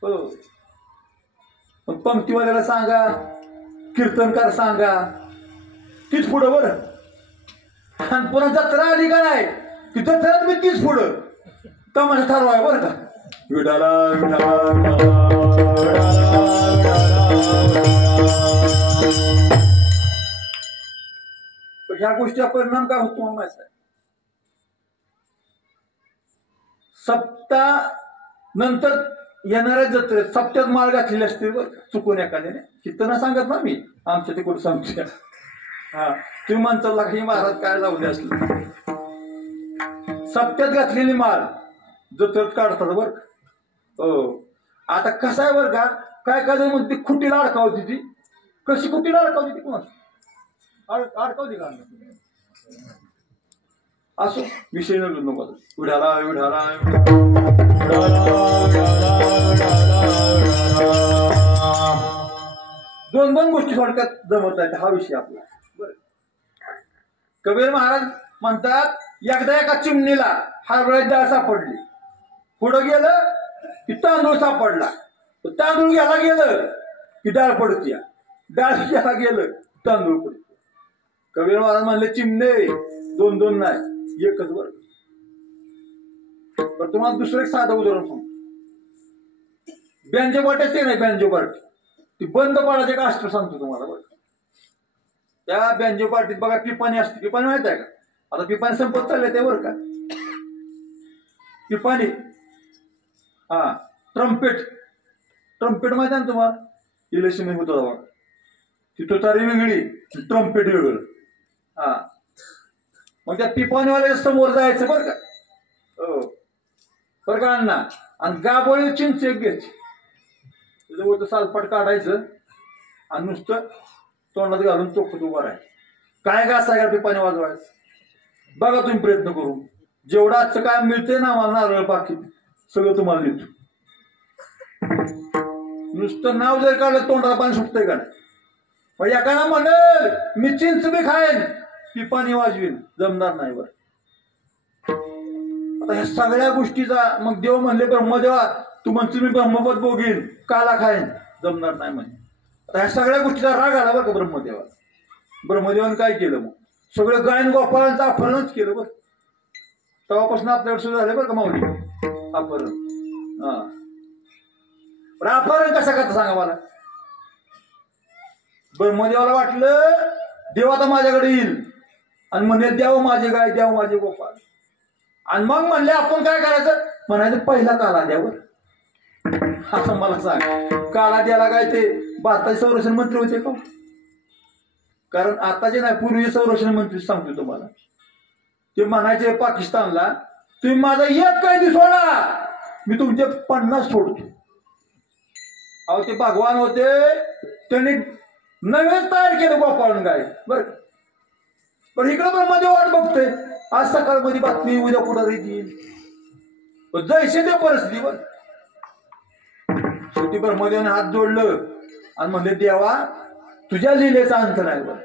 हो. पण पंक्तीवाल्याला सांगा कीर्तनकार सांगा तीच पुढं बरं. आणि पुन्हा जत्रा आली का नाही ती जत्रात मी तीच पुढं तमाशा ठरवाय बरं का. विठाला विठाला ह्या गोष्टीचा परिणाम काय होतो माहिती आहे. सप्ता नंतर येणाऱ्या जत्रेत सप्त्यात माळ घातलेली असते बरं चुकून एखाद्याने चित्तना सांगत ना मी आमच्या ते कुठं सांगतो. हा तुम्ही म्हणता काही महाराज काय लावले असले सप्त्यात घातलेली माळ जत्रेत काढतात बरं हो. आता कसं आहे बरं का काय काय म्हणते खुटीला अडकावती ती कशी खुटीला अडकावती ती कोण अडकावती का असो विषय न नको. विढाला विढाला 2 गोष्टी थोडक्यात जमत आहेत हा विषय आपला बरं. कबीर महाराज म्हणतात एकदा एका चिमणीला हरभऱ्याची डाळ सापडली पुढं गेलं की तांदूळ सापडला तांदूळ घ्यायला गेलं की डाळ पडती डाळ घ्यायला गेलं तांदूळ पडतो. कबीर महाराज म्हणले चिमणे 2 नाही एकच बरं. पण तुम्हाला दुसरं एक साधं उदाहरण सांगतो. बँजो पार्टी ते नाही, बँजो पार्टी ती बंद पाडायचे का असतं सांगतो तुम्हाला. बरं त्या बँजो पार्टीत बघा पिपाणी असते. पिपाणी माहित आहे का? आता पिपाणी संपत चालले ते बरं का. पिपाणी हा ट्रम्पेट माहिती आहे ना तुम्हाला? इलेक्शन होत होता बघा. ती तुतारी वेगळी, ट्रम्पेट वेगळं. हा मग त्या पिपाणीवाल्या समोर जायचं बरं का. हो बरं का अण्णा. आणि गाबोळी चिंच एक घ्यायची, त्याच्यावर सालपाट काढायचं आणि नुसतं तोंडात घालून चोखत उभा राहायचं. काय घास आहे का पिपाणी वाजवायचं. बघा तुम्ही प्रयत्न करून. जेवढं आजचं काय मिळते ना मला नारळ बाकी सगळं तुम्हाला देतो. नुसतं नाव जर काढलं तोंडाला पाणी सुटतंय का नाही. मग एकाला म्हणेल मी चिंच बी खाईन, पिपाणी वाजवीन, जमणार नाही. बरं आता ह्या सगळ्या गोष्टीचा मग देव म्हणले ब्रह्मदेवा तू म्हणतो मी ब्रह्मपद भोगीन, काला खाईन, जमणार नाही म्हणे. आता ह्या सगळ्या गोष्टीचा राग आला बरं का ब्रह्मदेवा. ब्रह्मदेवाने काय केलं मग? सगळं गायन गोपाळांचं अपहरणच केलं. बरं तेव्हापासून आपल्याकडे सुरू झालं बरं का माऊली अपहरण. हा पण अपहरण कसं करता सांगा मला. ब्रह्मदेवाला वाटलं देव आता माझ्याकडे येईल आणि म्हणे द्यावं माझे गाय, द्यावं माझे गोपाळ. आणि मग म्हणले आपण काय करायचं, म्हणायचं पहिला काला द्यावर. असं मला सांग काला द्यायला काय ते भारताचे संरक्षण मंत्री होते का? कारण आता जे नाही पूर्वी संरक्षण मंत्री सांगतो तुम्हाला. ते म्हणायचे पाकिस्तानला तुम्ही माझा एक कैदी सोडा मी तुमचे 50 सोडतो. अहो ते भगवान होते, त्यांनी नव्हे तयार केलं गोपाळन गाय. बरं पण इकडं पण मध्ये वाट बघतोय. आज सकाळमध्ये बातमी, उद्या कुठं येईल. जैसे ते परिस्थिती. बरं शेवटी ब्रह्मदेवाने हात जोडलं आणि म्हणले देवा तुझ्या लिलेचा अंत नाही. बरं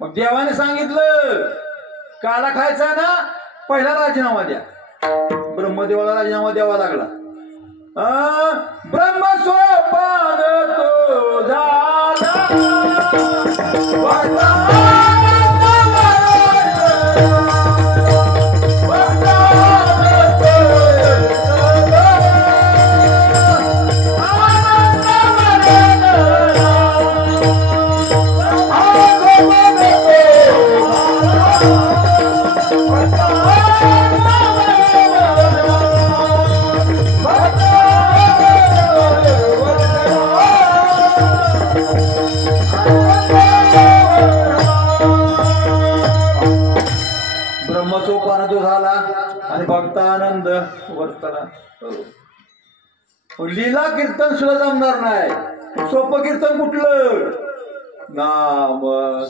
मग देवाने सांगितलं काला खायचा ना पहिला राजीनामा द्या. ब्रह्मदेवाला राजीनामा द्यावा लागला. ब्रह्मस्वपान तो झाला ब्रह्मसोपान तो झाला आणि भक्तानंद वर्तला. लीला कीर्तन सुद्धा जमणार नाही. सोपं कीर्तन कुठलं? नाम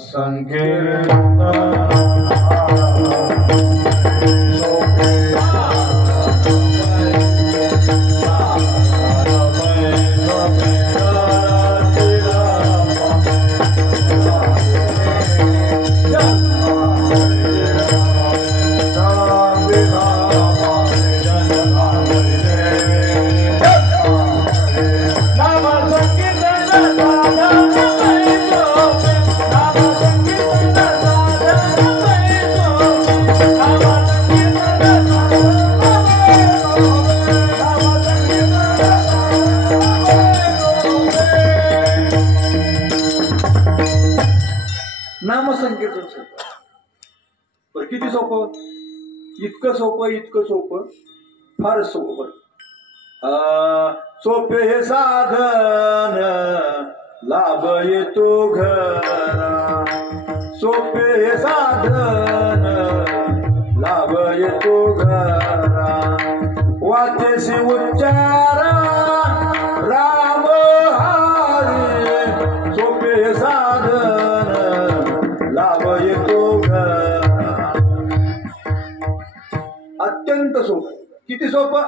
संकीर्तन. नामसंकीर्तन सोपं. बरं किती सोपं? इतकं सोपं फारच सोपं. सोपे हे साधन लाभ येतो घरा. सोपे हे साधन लाभ येतो घरा. वाचेसी उच्चारा राम हरी. सोपे हे साधन लाभ येतो घरा. अत्यंत सोपं. किती सोपं?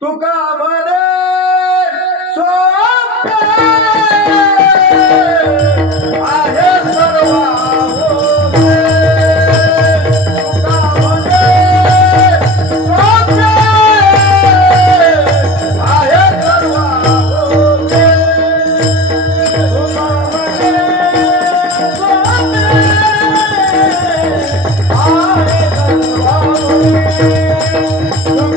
तुका म्हणे सोपे आहे सर्व होते. तुका म्हणे सोपे आहे सर्व होते. तुका म्हणे सोपे आहे सर्व होते.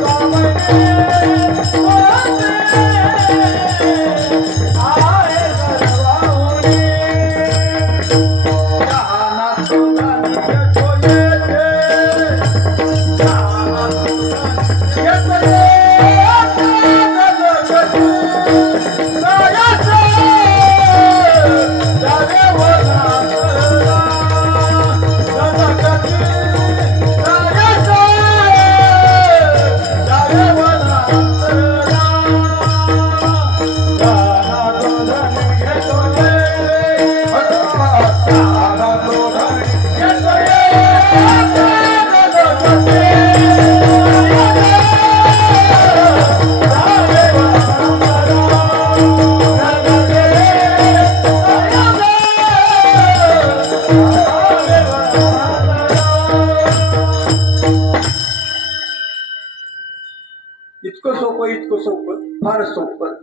इतकं सोपं फारच सोपं.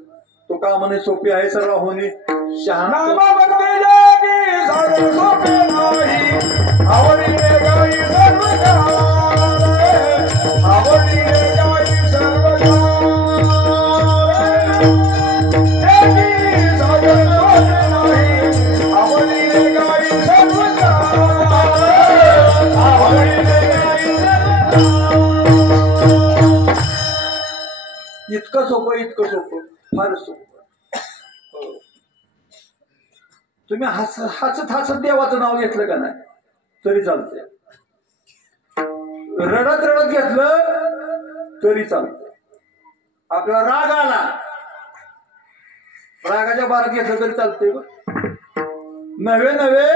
तो का म्हणे सोपी आहे सर्व होणे शहाणा. नामावरती जागी साधन सोपे नाही. आवडीने गाई सर्व गाय. आवडीने गाई सर्व गाय. जागी साधन सोपे नाही. आवडीने गाई सर्व गाय. आवडीने गाई सर्व गाय. इतकं सोपं फार सोपं. तुम्ही हसत देवाचं नाव घेतलं का नाही तरी चालतंय. रडत घेतलं तरी चालतंय. आपला राग आला रागाच्या बारात घेतलं तरी चालतंय. नवे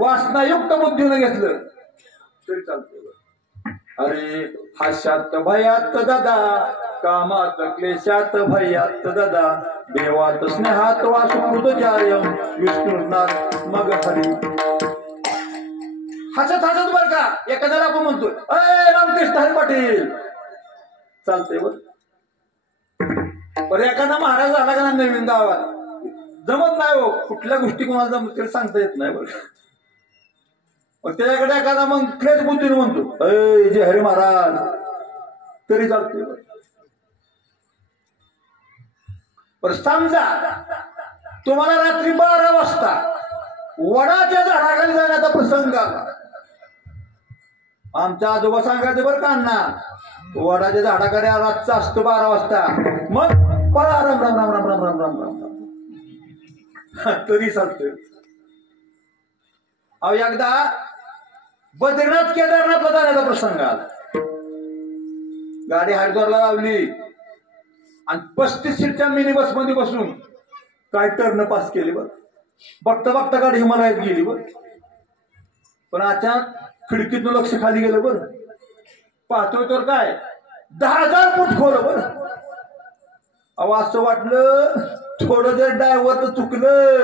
वासनायुक्त बुद्धीनं घेतलं तरी चालतंय. अरे हास्यात भयात दादा कामात क्लेशात भयात दादा देवात स्नेहात वासुकृतजाय विष्णुनाथ मग हरी. हसत बर का एखाद्याला आपण म्हणतो अय रामकृष्ण हरी पाटील चालतंय. बरं एखादा महाराज झाला का नवीन गावात जमत नाही हो. कुठल्या गोष्टी कोणाला जमत तरी सांगता येत नाही. बरं त्याच्याकडे एखादा मग क्लेश बुद्धीने म्हणतो अय जे हरी महाराज तरी चालते. पण समजा तुम्हाला रात्री 12 वाजता वडाच्या झाडाखाली जाण्याचा प्रसंग आला. आमच्या आजोबा सांगायचे बरं का अण्णा वडाच्या झाडाकडे रातचं असतं 12 वाजता मग पळा राम राम राम राम राम राम राम राम राम तरी चालतंय. अहो एकदा बद्रीनाथ केदारनाथला जाण्याचा प्रसंग आला. गाडी हरिद्वारला लावली आणि 35 सीटच्या मिनी बस मध्ये बसून काय टर्न पास केली. बघता गाडी हिमालयात गेली. पण अचानक खिडकीतून लक्ष खाली गेलं. पाहतोय तर काय 10,000 फूट खोल. अहो असं वाटलं थोडं जर ड्रायव्हर तर चुकलं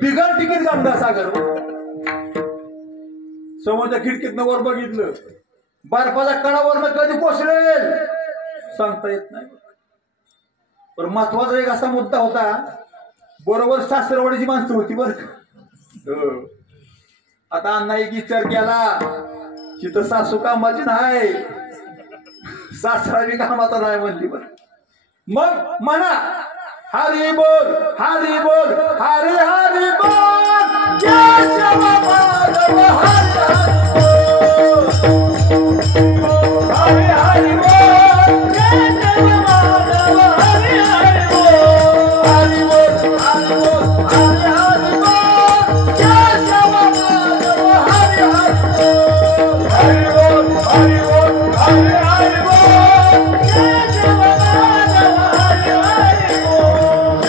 बिगर तिकीट गंगासागर. समोरच्या खिडकीतनं वर बघितलं बर्फाच्या कडावरनं कधी कोसळेल सांगता येत नाही. पण महत्वाचा एक असा मुद्दा होता बरोबर सासरवाडीची माणसं होती बरं. आता अण्णा एक विचार केला तिथं सासू कामाची नाही सासरा बी कामाचा नाही म्हणली. बरं मग म्हणा हरी बोल हरी बोल हरी हरी बोल जय माधव हरी हरी बोल जय माधव हरी हरी बोल हरी बोल हरी बोल हरी हरी बोल जय माधव हरी हरी बोल हरी बोल हरी हरी बोल जय माधव हरी हरी बोल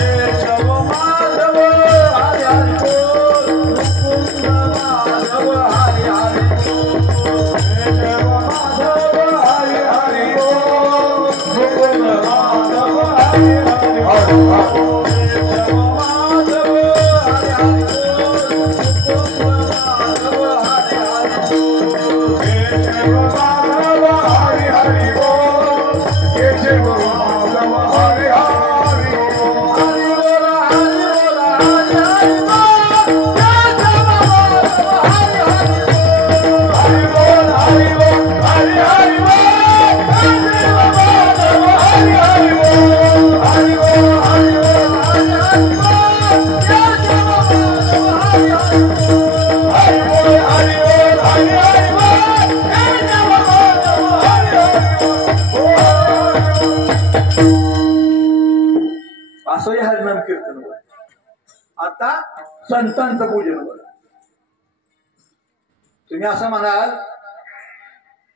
जय माधव हरी हरी बोल मुकुंद माधव हरी हरी बोल जय माधव हरी हरी बोल मुकुंद माधव हरी हरी बोल जय माधव हरी हरी बोल मुकुंद माधव हरी हरी बोल जय माधव हरी हरी बोल जय माधव हरी हरी बोल हरी बोल हरी बोल हरी हरी बोल जय माधव हरी हरी बोल हरी बोल हरी बोल हरी हरी बोल जय माधव हरी हरी बोल हरी बोल हरी बोल हरी हरी बोल जय माधव हरी हरी बोल हरी बोल हरी बोल हरी हरी बोल जय माधव हरी हरी बोल. असं हे हरिनाम कीर्तन. आता संतांचं पूजन. तुम्ही असं म्हणाल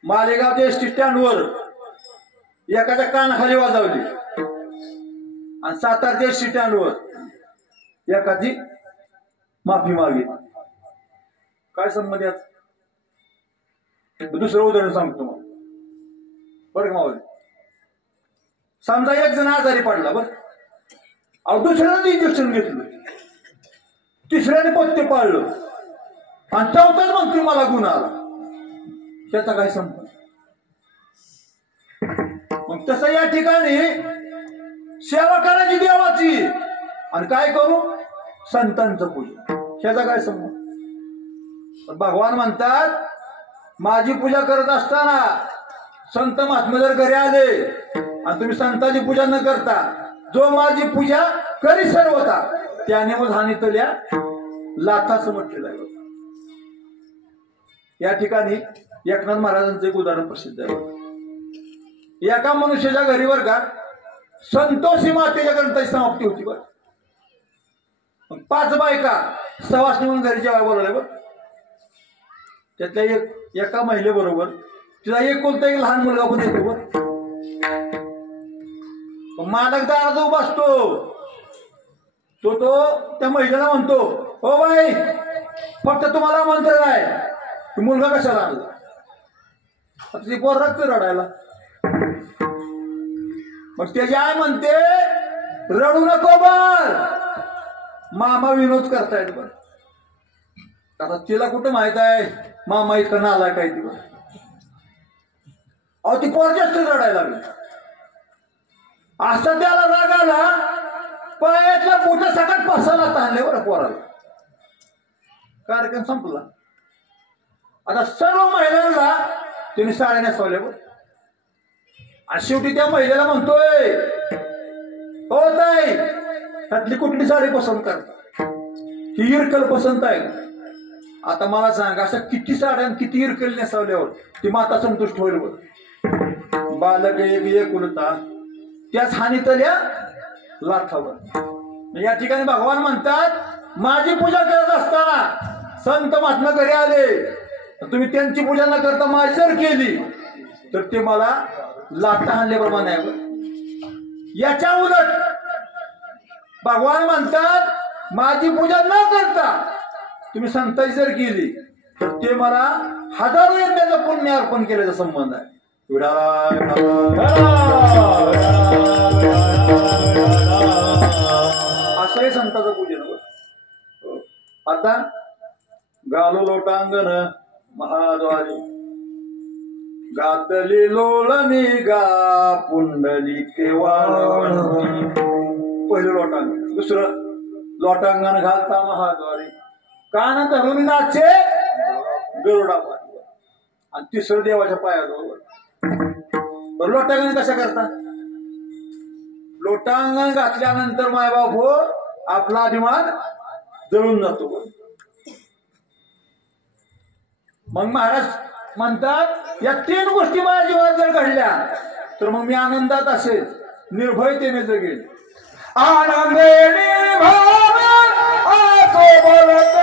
मालेगावच्या एसटी स्टँडवर एखाद्या कानाखाली वाजवली आणि सातारच्या एसटी स्टँडवर एखादी माफी मागितली काय संबंध यात. दुसरं उदाहरण सांगतो मग बरं का मावली. समजा एक जण आजारी पडला बरं अहो दुसऱ्यानं इंजेक्शन घेतलं तिसऱ्याने पत्ते पाळलं आणि चौथ्याच म्हणतोय मला गुन्हा आला. त्याचा काय संबंध. मग तसं या ठिकाणी सेवा करायची देवाची आणि काय करू संतांचं पूजन, ह्याचा काय संबंध? भगवान म्हणतात माझी पूजा करत असताना संत महात्मे जर घरी आले आणि तुम्ही संतांची पूजा न करता जो माझी पूजा करी सर्व होता त्याने मग हानीतल्या लाथाचं म्हटलेलं आहे. या ठिकाणी एकनाथ महाराजांचं एक उदाहरण प्रसिद्ध आहे. एका मनुष्याच्या घरी बर का संतोषी मातेच्या ग्रंथाची समाप्ती होती बर. 5 बायका सवासणी म्हणून घरी जेवायला बोलवले बर. त्यातल्या एका महिलेबरोबर तिला एकुलता एक लहान मुलगा पण येतो बर. मालक दारात उभा असतो, तो त्या महिलेला म्हणतो ओ बाई फक्त तुम्हाला मंत्र आहे की मुलगा कशाला आणला. आता ती पोर रक्त रडायला. मग त्याची आई म्हणते रडू नको बर, मामा विनोद करतायत बर. आता तिला कुठं माहित आहे मामा इतकं नालाय काय ती बर. अहो ती पोर जास्त रडायला लागली. असं त्याला राग आला पायातल्या मोठ्या सकाळ पासाला ताणले बरं पोराला. कार्यक्रम संपला. आता सर्व महिलांना तिने साड्या नेसवल्या बरं. आणि शेवटी त्या महिलेला म्हणतोय हो ताई त्यातली कुठली साडी पसंत करता, ही इरकल पसंत आहे का? आता मला सांग अशा किती साड्या किती इरकल नेसवल्यावर ती माता संतुष्ट होईल बरं. बालक एक उलटा त्याच हानीतल्या लाथावर. या ठिकाणी भगवान म्हणतात माझी पूजा करत असताना संत महात्मा घरी आले तुम्ही त्यांची पूजा न करता माझी जर केली तर ते मला लाथा हाणल्याप्रमाणे आहे. याच्या उलट भगवान म्हणतात माझी पूजा न करता तुम्ही संताची जर केली तर ते मला हजारो यज्ञाचं पुण्य अर्पण केल्याचा संबंध आहे. असंही संताचं पूजन. आता गालो लोटांगण महाद्वारी गातली लोळणी गा पुंडली केवाळवण. पहिलं लोटांगण. दुसरं लोटांगण घालता महाद्वारी कान धरून नाचे गरुडा पाठी. आणि तिसरं देवाच्या पायाजवळ. लोटांगण कशा करता? लोटांगण घातल्यानंतर मायबाप हो आपला अभिमान जळून जातो. मग महाराज म्हणतात या 3 गोष्टी माझ्या जीवनात जर घडल्या तर मग मी आनंदात असेल निर्भयतेने जगेल. आनंदे निर्भय आसो बोलते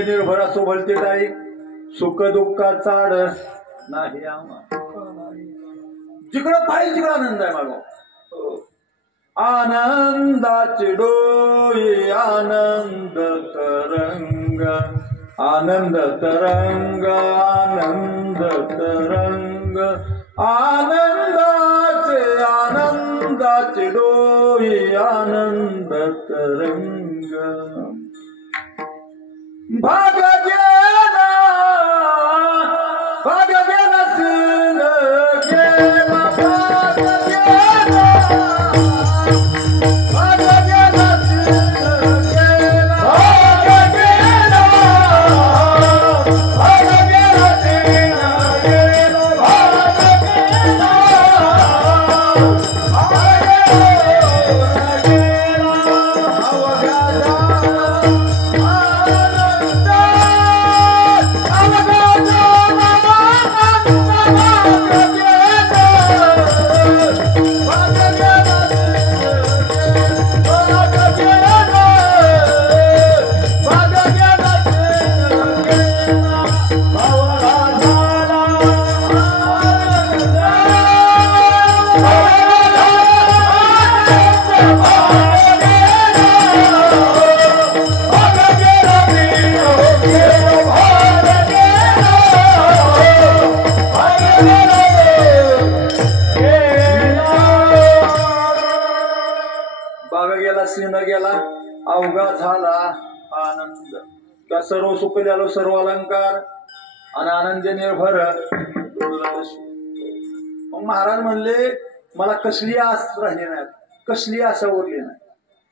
निर्भर असो भलते ताई सुख दुःखा चाड नाही आम्हा. जिकडं पाहिजे तिकडं आनंद आहे माझा. आनंदाचे डोळे आनंद तरंग आनंद तरंग आनंद तरंग आनंदाचे डोळे आनंद तरंग. भाग गेला सिंह गेला भाग गेला सिंह गेला भाग गेला सिंह गेला भाग गेला त्या सर्व सुखले आलो सर्व अलंकार आणि आनंद निर्भर. मग महाराज म्हणले मला कसली आस राहिली नाही, कसली आशा उरली नाही,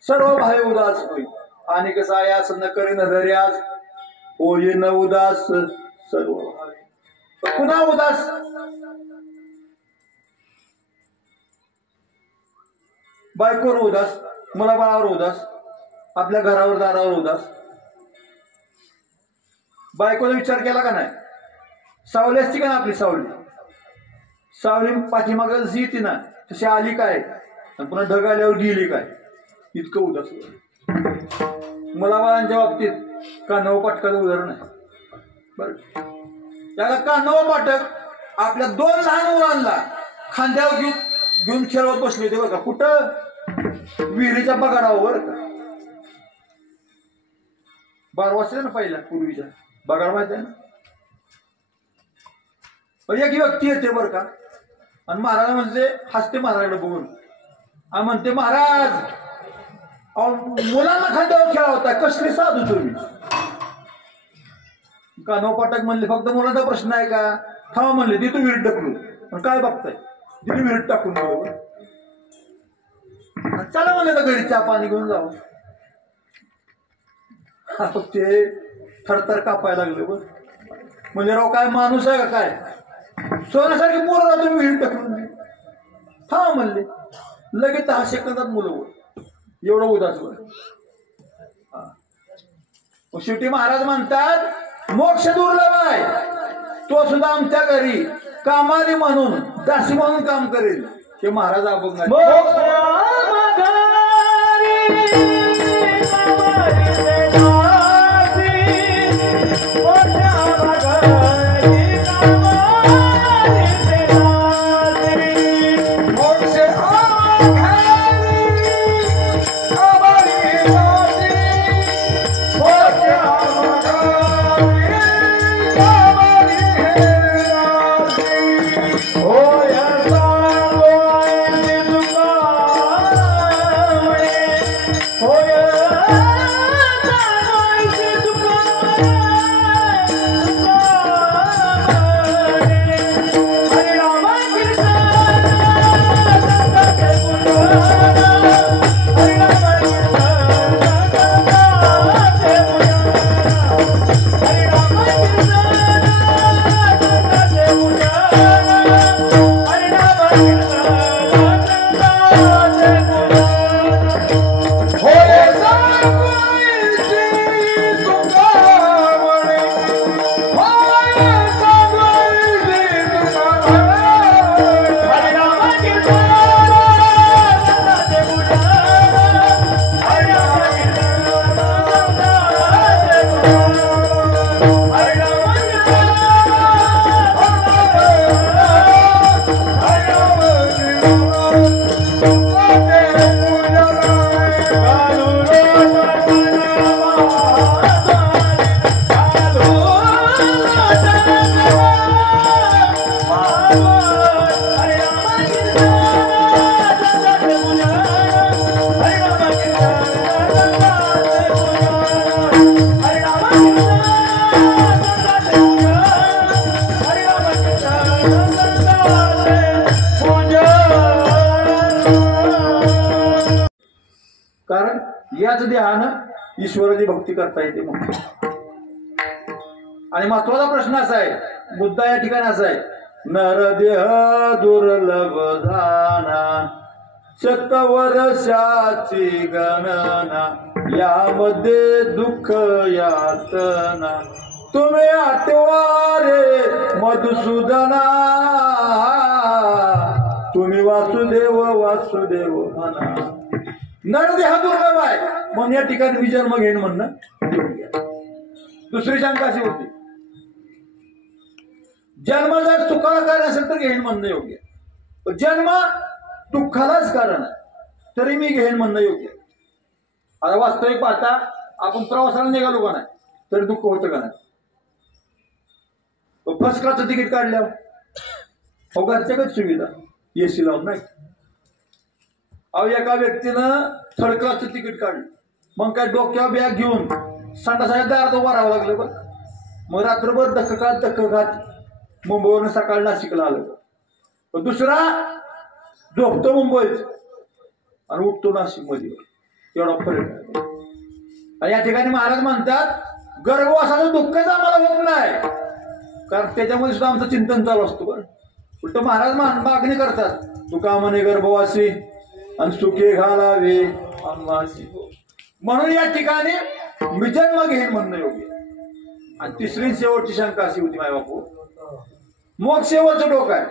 सर्व भाई उदास होईल. आणि कसं आहे असं न करीन धर्यास होई न उदास सर्व भावे. पुन्हा उदास बायकोवर उदास, मुलाबाळावर उदास, आपल्या घरावर दारावर उदास. बायकोचा विचार केला का नाही? सावली असती का ना आपली सावली, सावली पाठीमाग जी ती ना तशी आली काय आणि पुन्हा ढग आल्यावर गेली काय, इतकं उदास. मुलाबाळांच्या बाबतीत कान्हाव पाटकाचं उदाहरण आहे बरं. त्याला कान्हाव पाटक आपल्या 2 लहान मुलांना खांद्यावर घेऊन खेळवत बसले होते बरं का. कुठं? विहिरीच्या बगाडावर का. बार वाजले ना पहिल्या पूर्वीच्या बगाड माहिती आहे ना. एक व्यक्ती येते बरं का आणि महाराज म्हणजे हसते महाराजला बघून आणि म्हणते महाराज मुलांना खांद्यावर खेळा होता, कसली साधू तुम्ही. कान्हाव पाठक म्हणले फक्त मुलांचा प्रश्न आहे का, थांबा म्हणले ती तू विहिरीत टाकलो. पण काय बघताय, तिने विहिरीत टाकून बरोबर. चला म्हणले तर घरी चहा पाणी घेऊन जावं. ते थरथर कापायला लागले बरं. म्हणजे राव काय माणूस आहे का काय, सोन्यासारखी पोरं तुम्ही विहिरीत टाकून. हा म्हणले लगेच 10 सेकंदात मुलं वर. एवढं उदास वर. शेवटी महाराज म्हणतात मोक्ष दुर्लभ आहे, तो सुद्धा आमच्या घरी कामारी म्हणून दासी म्हणून काम करेल. ते महाराज आपण कारण याच देहानं ईश्वराची भक्ती करता येते म्हणून. आणि महत्वाचा प्रश्न असा आहे, मुद्दा या ठिकाणी असा आहे, नरदेह दुर्लभ झाना 100 वर्षाची गणना, यामध्ये दुःख यातना तुम्ही आठवा रे मधुसूदना, तुम्ही वासुदेव वासुदेव म्हणा. नरदेह दुर्लभ आहे म्हणून या ठिकाणी मी जन्म घेईन म्हणणं. दुसरी शंका अशी होती, जन्म जर सुखाला कारण असेल तर घेईन म्हणणं योग्य, पण जन्म दुःखालाच कारण आहे तरी मी घेईन म्हणणं योग्य. आता वास्तविक पाहता आपण प्रवासाला निघालो का नाही तरी दुःख होतं का नाही. फर्स्ट क्लासचं तिकीट काढल्यावर घरच्याकच सुविधा एसी लावून नाही. अहो एका व्यक्तीनं थर्ड क्लासचं तिकीट काढलं, मग काय डोक्यावर बॅग घेऊन संडासाच्या दारात उभं राहावं लागलं बघ. मग रात्रभर धक्क खात मुंबईवरून सकाळी नाशिकला आलं. पण दुसरा झोपतो मुंबईत आणि उठतो नाशिक मध्ये. एवढा फरक आहे. आणि या ठिकाणी महाराज म्हणतात गर्भवासाचं दुःखच आम्हाला होत नाही, कारण त्याच्यामध्ये सुद्धा आमचं चिंतन चालू असतं. बरं उलट महाराज मागणी करतात तुका म्हणे गर्भवासी आणि सुखे घालावे अन्नवासी. म्हणून या ठिकाणी मी जन्म घेईन म्हणणं योग्य. आणि तिसरी शेवटची शंका अशी होती माय बापू, मोक्ष शेवटचं टोक आहे,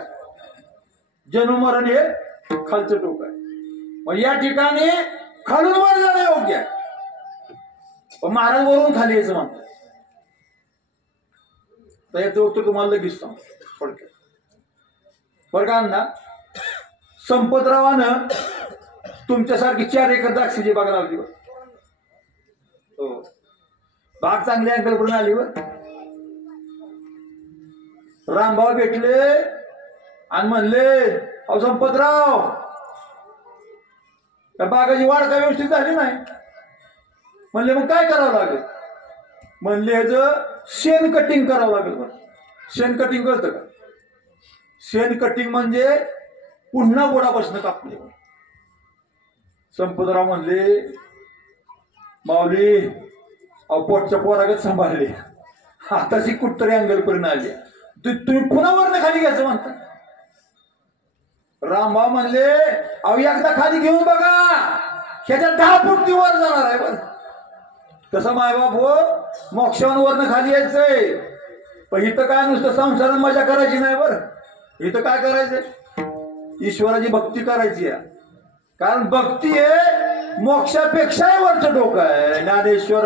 जन्म मरण हे खालचं टोक आहे. मग या ठिकाणी खालून वर जाणं योग्य आहे, पण महाराज वरून खाली यायचं म्हणतात. तर याचं उत्तर तुम्हाला लगेच सांगतो थोडक्यात. बरं का अण्णा, संपतरावानं तुमच्यासारखी 4 एकर द्राक्षाची बाग लावली. हो, बाग चांगली अँगल करून आली. वर रामभाऊ भेटले आणि म्हणले अहो संपतराव, त्या बागाची वाढ काय व्यवस्थित झाली नाही. म्हणले मग काय करावं लागेल. म्हणले ह्याचं शेण कटिंग करावं लागेल. बरं शेण कटिंग कळतं का. शेण कटिंग म्हणजे पुन्हा बुडापासून कापले. संपतराव म्हणले माऊली अहो पोटच्या पोरागत सांभाळले, हाताची कुठतरी अँगल करून आली, तुम्ही पुन्हा वरनं खाली घ्यायचं म्हणता. रामभाऊ म्हणले अहो एकदा खाली घेऊन बघा, ह्याच्या 10 फूट ती वर जाणार आहे. बरं तसं मायबाप हो, मोक्षावर वरनं खाली यायचंय. पण इथं काय नुसतं संसारात मजा करायची नाही. बरं इथं काय करायचंय, ईश्वराची भक्ती करायची आहे. कारण भक्ती हे मोक्षापेक्षाही वरचं डोकं आहे. ज्ञानेश्वर